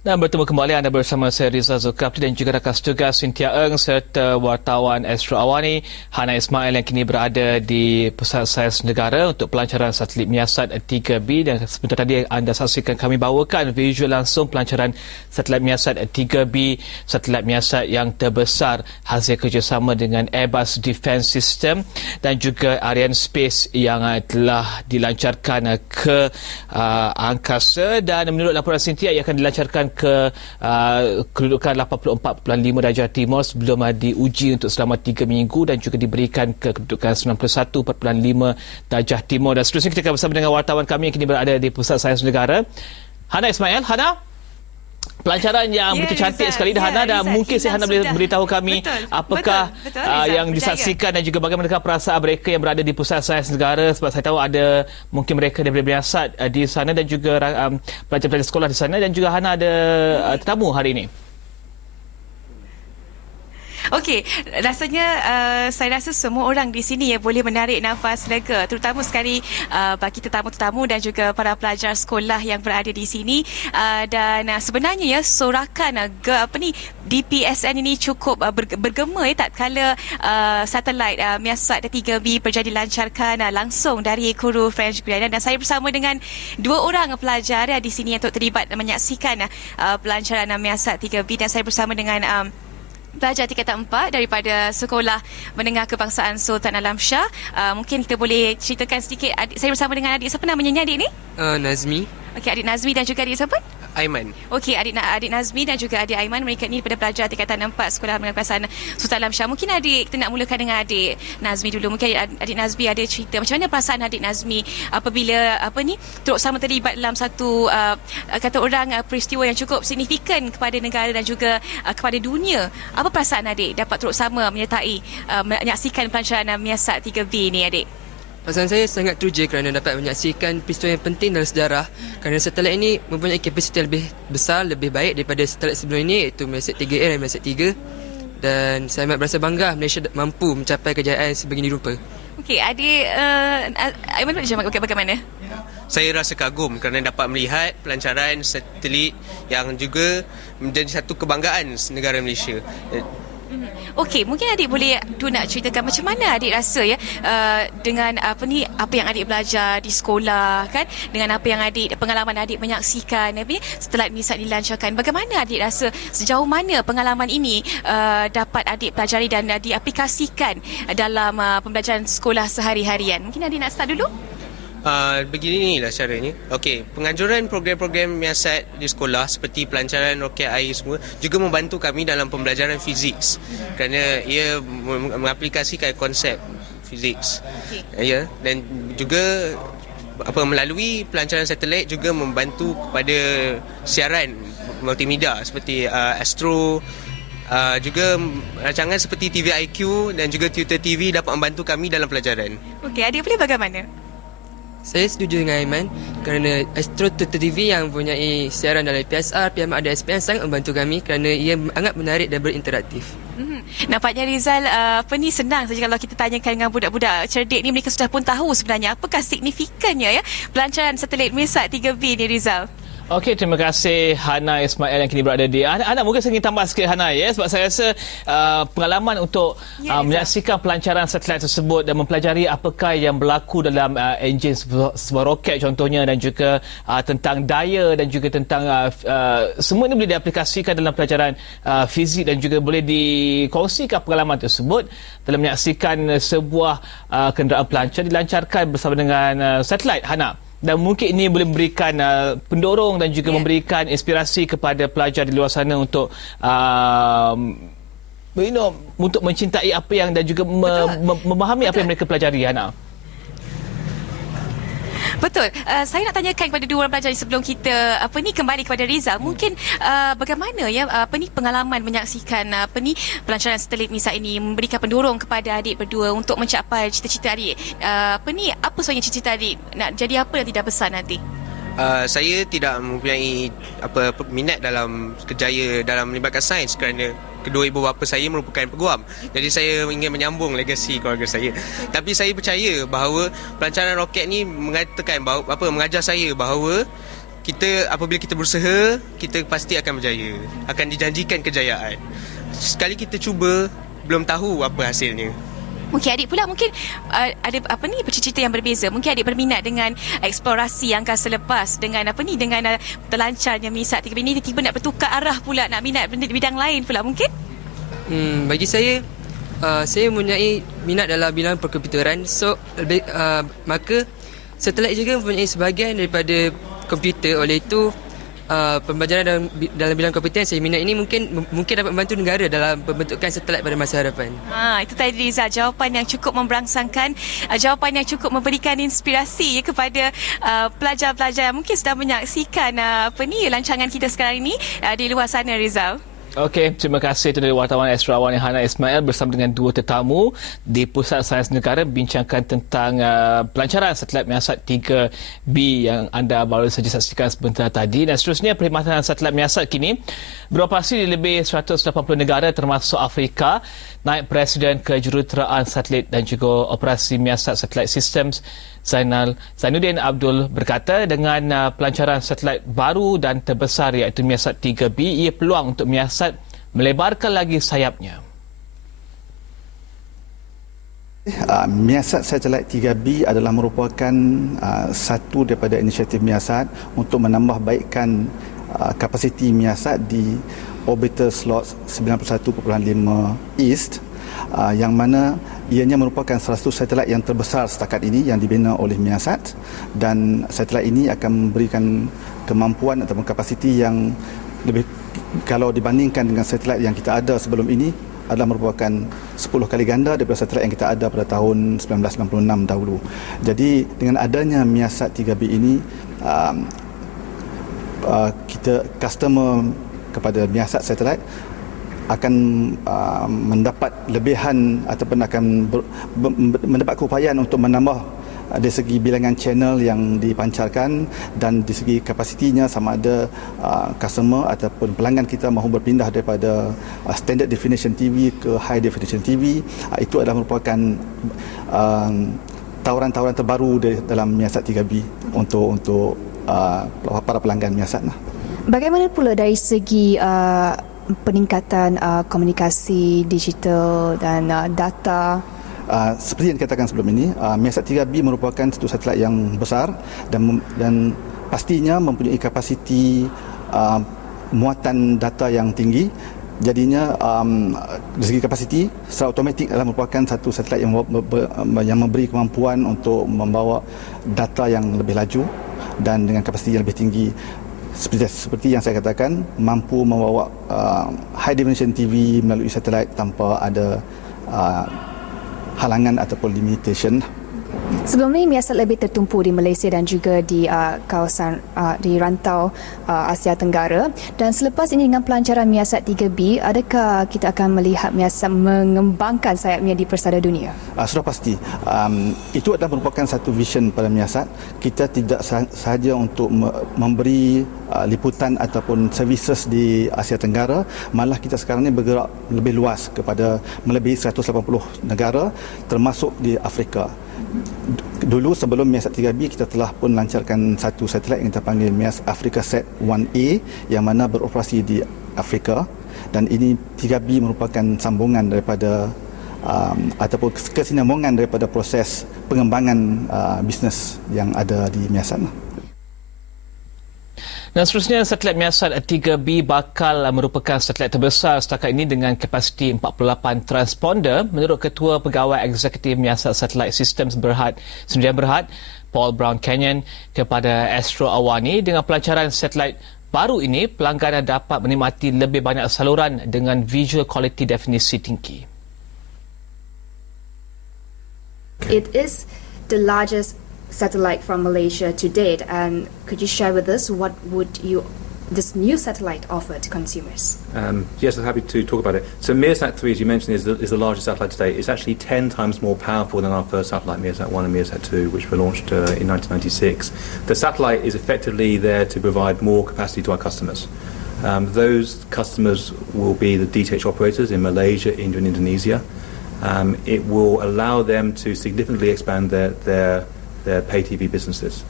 Dan bertemu kembali anda bersama saya Rizal Zulkafli dan juga rakan tugas Cynthia Eng serta wartawan Astro Awani Hana Ismail yang kini berada di Pusat Sains Negara untuk pelancaran satelit Miasat 3B, dan sebentar tadi anda saksikan kami bawakan visual langsung pelancaran satelit Miasat 3B, satelit Miasat yang terbesar hasil kerjasama dengan Airbus Defence System dan juga Arianespace yang telah dilancarkan ke angkasa, dan menurut laporan Cynthia ia akan dilancarkan ke kedudukan 84.5 darjah timur sebelum diuji untuk selama 3 minggu dan juga diberikan ke kedudukan 91.5 darjah timur. Dan seterusnya kita akan bersama dengan wartawan kami yang kini berada di Pusat Sains Negara, Hana Ismail. Hana, pelancaran yang begitu cantik sekali Hana, dan mungkin Hana boleh beritahu kami apakah yang disaksikan dan juga bagaimana perasaan mereka yang berada di Pusat Sains Negara, sebab saya tahu ada mungkin mereka daripada Miasat di sana dan juga pelajar-pelajar sekolah di sana, dan juga Hana ada tetamu hari ini. Okey, rasanya saya rasa semua orang di sini boleh menarik nafas lega, terutama sekali bagi tetamu-tetamu dan juga para pelajar sekolah yang berada di sini. Dan sebenarnya sorakan DPSN ini cukup bergema tak kala satelit Miasat 3B berjaya dilancarkan langsung dari Koru French Guiana, dan saya bersama dengan dua orang pelajar di sini yang terlibat menyaksikan pelancaran Miasat 3B, dan saya bersama dengan pelajar tingkatan 4 daripada Sekolah Menengah Kebangsaan Sultan Alam Shah. Mungkin kita boleh ceritakan sedikit. Saya bersama dengan adik, siapa namanya adik ni? Nazmi. Okey, adik Nazmi dan juga adik siapa? Aiman. Okey, adik Nazmi dan juga adik Aiman, mereka ni daripada pelajar tingkatan 4 Sekolah Menengah Kebangsaan Sultan Alam Shah. Mungkin adik, kita nak mulakan dengan adik Nazmi dulu. Mungkin adik Nazmi ada cerita macam mana perasaan adik Nazmi apabila teruk sama terlibat dalam satu kata orang peristiwa yang cukup signifikan kepada negara dan juga kepada dunia. Apa perasaan adik dapat teruk sama menyertai menyaksikan pelancaran Miasat 3B ni adik? Perasaan saya sangat teruja kerana dapat menyaksikan peristiwa yang penting dalam sejarah, kerana satelit ini mempunyai kapasiti lebih besar, lebih baik daripada satelit sebelum ini, iaitu Miasat 3A dan Miasat 3. dan saya amat berasa bangga Malaysia mampu mencapai kejayaan sebegini rupa. Okey, adik Aiman bagaimana? Saya rasa kagum kerana dapat melihat pelancaran satelit yang juga menjadi satu kebanggaan negara Malaysia. Okey, mungkin adik boleh nak ceritakan macam mana adik rasa ya dengan apa yang adik belajar di sekolah kan, dengan apa yang pengalaman adik menyaksikan setelah MISAT dilancarkan. Bagaimana adik rasa sejauh mana pengalaman ini dapat adik pelajari dan diaplikasikan dalam pembelajaran sekolah sehari-harian? Mungkin adik nak start dulu? Beginilah caranya. Okey, penganjuran program-program MIASAT di sekolah seperti pelancaran roket air semua juga membantu kami dalam pembelajaran fizik kerana ia mengaplikasikan konsep fizik. Ya, dan juga melalui pelancaran satelit juga membantu kepada siaran multimedia seperti Astro. Juga rancangan seperti TV IQ dan juga Tutor TV dapat membantu kami dalam pelajaran. Okey, adik boleh bagaimana? Saya setuju dengan Aiman kerana Astro Tutor TV yang mempunyai siaran dalam PSR, PMR dan SPM sangat membantu kami kerana ia sangat menarik dan berinteraktif. Nampaknya Rizal senang saja kalau kita tanyakan dengan budak-budak cerdik ni, mereka sudah pun tahu sebenarnya apakah signifikannya ya pelancaran satelit MISAT 3B ni, Rizal. Okey, terima kasih Hana Ismail yang kini berada di anak mungkin saya ingin tambah sikit Hana ya, sebab saya rasa pengalaman untuk menyaksikan pelancaran satelit tersebut dan mempelajari apakah yang berlaku dalam enjin sebuah roket contohnya, dan juga tentang daya dan juga tentang semua ini boleh diaplikasikan dalam pelajaran fizik dan juga boleh dikongsikan pengalaman tersebut dalam menyaksikan sebuah kenderaan pelancar dilancarkan bersama dengan satelit, Hana. Dan mungkin ini boleh memberikan pendorong dan juga memberikan inspirasi kepada pelajar di luar sana untuk untuk mencintai apa yang dan juga memahami apa yang mereka pelajari, Hana. Betul. Saya nak tanyakan kepada dua orang pelajar sebelum kita kembali kepada Rizal. Mungkin bagaimana ya pengalaman menyaksikan pelancaran satelit MISAT ini memberikan pendorong kepada adik berdua untuk mencapai cita-cita adik. Apa sebenarnya cita-cita adik nak jadi apa nanti dah besar nanti? Saya tidak mempunyai minat dalam kerjaya dalam melibatkan sains kerana kedua ibu bapa saya merupakan peguam. Jadi saya ingin menyambung legasi keluarga saya. Tapi saya percaya bahawa pelancaran roket ni mengatakan bahawa mengajar saya bahawa apabila kita berusaha, kita pasti akan berjaya. Akan dijanjikan kejayaan. Sekali kita cuba, belum tahu apa hasilnya. Mungkin adik pula ada bercita-cita yang berbeza. Mungkin adik berminat dengan eksplorasi angkasa lepas, dengan dengan terlancarnya MISAT 3B ini tiba-tiba nak bertukar arah pula, nak minat bidang lain pula mungkin? Bagi saya mempunyai minat dalam bidang perkomputeran. So maka satelit juga mempunyai sebahagian daripada komputer. Oleh itu pembelajaran dalam bidang komputer yang saya minat ini mungkin dapat membantu negara dalam pembentukan satelit pada masa hadapan. Itu tadi Rizal, jawapan yang cukup memberangsangkan, jawapan yang cukup memberikan inspirasi kepada pelajar-pelajar yang mungkin sedang menyaksikan rancangan kita sekarang ini di luar sana, Rizal. Okey, terima kasih itu dari wartawan Astro Awani Hana Ismail bersama dengan dua tetamu di Pusat Sains Negara bincangkan tentang pelancaran satelit MIASAT 3B yang anda baru saja saksikan sebentar tadi. Dan seterusnya, perkhidmatan satelit MIASAT kini beroperasi di lebih 180 negara termasuk Afrika. Naib Presiden Kejuruteraan Satelit dan juga Operasi MIASAT Satellite Systems Zainuddin Abdul berkata dengan pelancaran satelit baru dan terbesar iaitu MIASAT 3B, ia peluang untuk MIASAT melebarkan lagi sayapnya. MIASAT Satellite 3B adalah merupakan satu daripada inisiatif MIASAT untuk menambah baikkan kapasiti MIASAT di orbital slot 91.5 East, yang mana ianya merupakan salah satu satelit yang terbesar setakat ini yang dibina oleh MIASAT, dan satelit ini akan memberikan kemampuan atau kapasiti yang lebih, kalau dibandingkan dengan satelit yang kita ada sebelum ini, adalah merupakan 10 kali ganda daripada satelit yang kita ada pada tahun 1996 dahulu. Jadi dengan adanya MIASAT 3B ini, kita customer kepada MIASAT Satellite akan mendapat lebihan ataupun akan mendapat keupayaan untuk menambah dari segi bilangan channel yang dipancarkan dan di segi kapasitinya, sama ada customer ataupun pelanggan kita mahu berpindah daripada standard definition TV ke high definition TV. Itu adalah merupakan tawaran-tawaran terbaru dalam Miasat 3B untuk para pelanggan Miasat. Bagaimana pula dari segi peningkatan komunikasi digital dan data? Seperti yang dikatakan sebelum ini, Miasat 3B merupakan satu satelit yang besar dan pastinya mempunyai kapasiti muatan data yang tinggi. Jadinya dari segi kapasiti, secara automatik adalah merupakan satu satelit yang memberi kemampuan untuk membawa data yang lebih laju dan dengan kapasiti yang lebih tinggi. Seperti yang saya katakan, mampu membawa high definition TV melalui satelit tanpa ada halangan ataupun limitation. Sebelum ini Miasat lebih tertumpu di Malaysia dan juga di kawasan di rantau Asia Tenggara, dan selepas ini dengan pelancaran Miasat 3B, adakah kita akan melihat Miasat mengembangkan sayapnya di persada dunia? Sudah pasti. Itu adalah merupakan satu vision pada Miasat. Kita tidak sahaja untuk memberi liputan ataupun services di Asia Tenggara, malah kita sekarang ini bergerak lebih luas kepada melebihi 180 negara termasuk di Afrika. Dulu sebelum Miasat 3B, kita telah pun lancarkan satu satelit yang kita panggil AfricaSat 1A yang mana beroperasi di Afrika, dan ini 3B merupakan sambungan daripada ataupun kesinambungan daripada proses pengembangan bisnes yang ada di Miasat. Dan seterusnya, satelit Miasat 3B bakal merupakan satelit terbesar setakat ini dengan kapasiti 48 transponder menurut Ketua Pegawai Eksekutif Miasat Satelit Systems Sdn Bhd, Paul Brown Kenyon kepada Astro Awani. Dengan pelancaran satelit baru ini, pelanggan dapat menikmati lebih banyak saluran dengan visual quality definisi tinggi. It is the largest satellite from Malaysia to date, and could you share with us what would this new satellite offer to consumers? Yes, I'm happy to talk about it. So Miasat 3, as you mentioned, is the largest satellite to date. It's actually 10 times more powerful than our first satellite, Miasat 1 and Miasat 2, which were launched in 1996. The satellite is effectively there to provide more capacity to our customers. Those customers will be the DTH operators in Malaysia, India and Indonesia. It will allow them to significantly expand their pay TV businesses,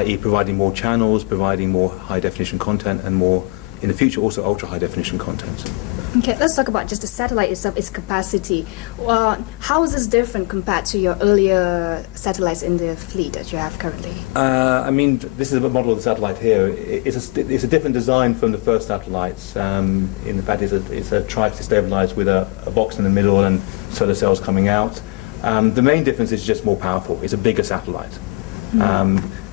i.e. providing more channels, providing more high-definition content, and more, in the future, also ultra-high-definition content. Okay, let's talk about just the satellite itself, its capacity. How is this different compared to your earlier satellites in the fleet that you have currently? I mean, this is a model of the satellite here. It's a different design from the first satellites. In fact, it's a tri-stabilized with a box in the middle and solar cells coming out. The main difference is just more powerful. It's a bigger satellite.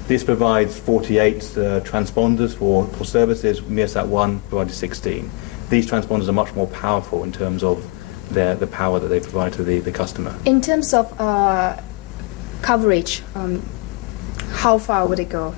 This provides 48 transponders for services. Miasat 1 provided 16. These transponders are much more powerful in terms of the power that they provide to the customer. In terms of coverage, how far would it go?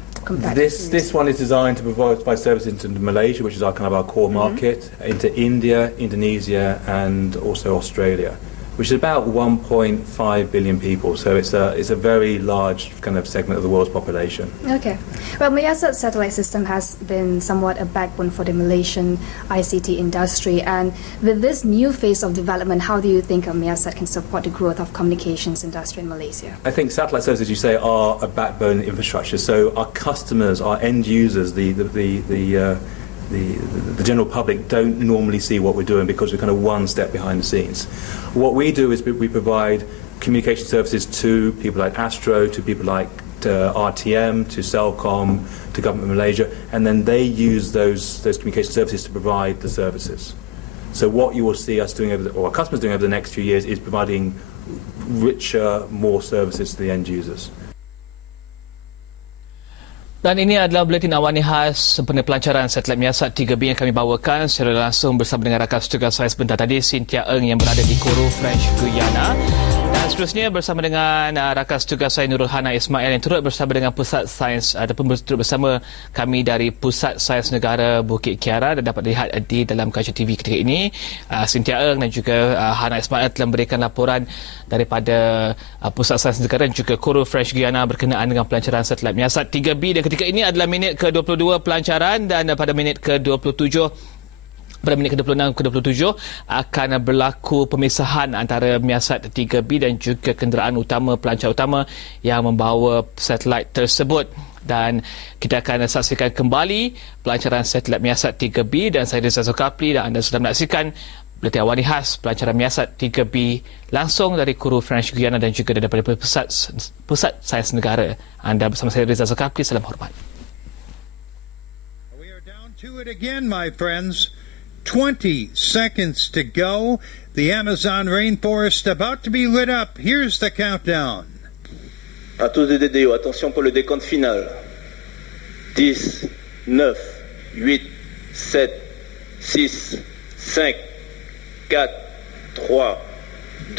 This one is designed to provide services into Malaysia, which is our core market, into India, Indonesia, and also Australia, which is about 1.5 billion people. So it's a very large kind of segment of the world's population. Okay. Well, Miasat satellite system has been somewhat a backbone for the Malaysian ICT industry. And with this new phase of development, how do you think Miasat can support the growth of communications industry in Malaysia? I think satellite services, you say, are a backbone infrastructure. So our customers, our end users, the general public don't normally see what we're doing because we're kind of one step behind the scenes. What we do is we provide communication services to people like Astro, to people like RTM, to Celcom, to Government of Malaysia, and then they use those communication services to provide the services. So what you will see us doing or our customers doing over the next few years is providing richer, more services to the end users. Dan ini adalah buletin awani khas sempena pelancaran satelit Miasat 3B yang kami bawakan secara langsung bersama dengan rakan studio saya sebentar tadi, Cynthia Eng yang berada di Kourou, French Guiana. Dan Seterusnya bersama dengan rakan tugas saya Nurul Hana Ismail yang turut bersama dengan Pusat Sains ataupun turut bersama kami dari Pusat Sains Negara Bukit Kiara dan dapat dilihat di dalam kaca TV ketika ini. Cynthia Eng dan juga Hana Ismail telah memberikan laporan daripada Pusat Sains Negara dan juga Korea French Guiana berkenaan dengan pelancaran satelit Miasat 3B dan ketika ini adalah minit ke-22 pelancaran dan pada minit ke-27 pada minit ke-26 ke-27 akan berlaku pemisahan antara Miasat 3B dan juga kenderaan utama pelancar utama yang membawa satelit tersebut. Dan kita akan saksikan kembali pelancaran satelit Miasat 3B dan saya Rizal Zulkafli dan anda sudah menyaksikan buletin awani khas pelancaran Miasat 3B langsung dari Korea French Guiana dan juga daripada Pusat Sains Negara. Anda bersama saya Rizal Zulkafli, salam hormat. We are down to it again, my friends. 20 seconds to go. The Amazon rainforest about to be lit up. Here's the countdown. À tous les DDO, attention pour le décompte final. 10, 9, 8, 7, 6, 5, 4, 3,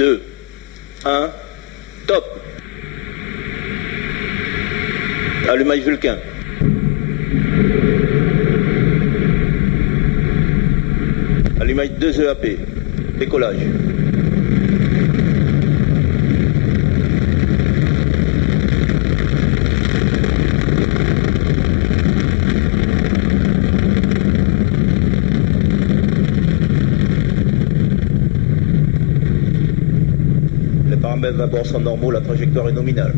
2, 1, top. Allumage Vulcain. Allumage 2 EAP. Décollage. Les paramètres d'abord sont normaux, la trajectoire est nominale.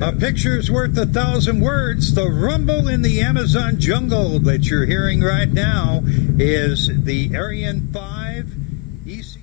A picture's worth 1,000 words. The rumble in the Amazon jungle that you're hearing right now is the Ariane 5 EC.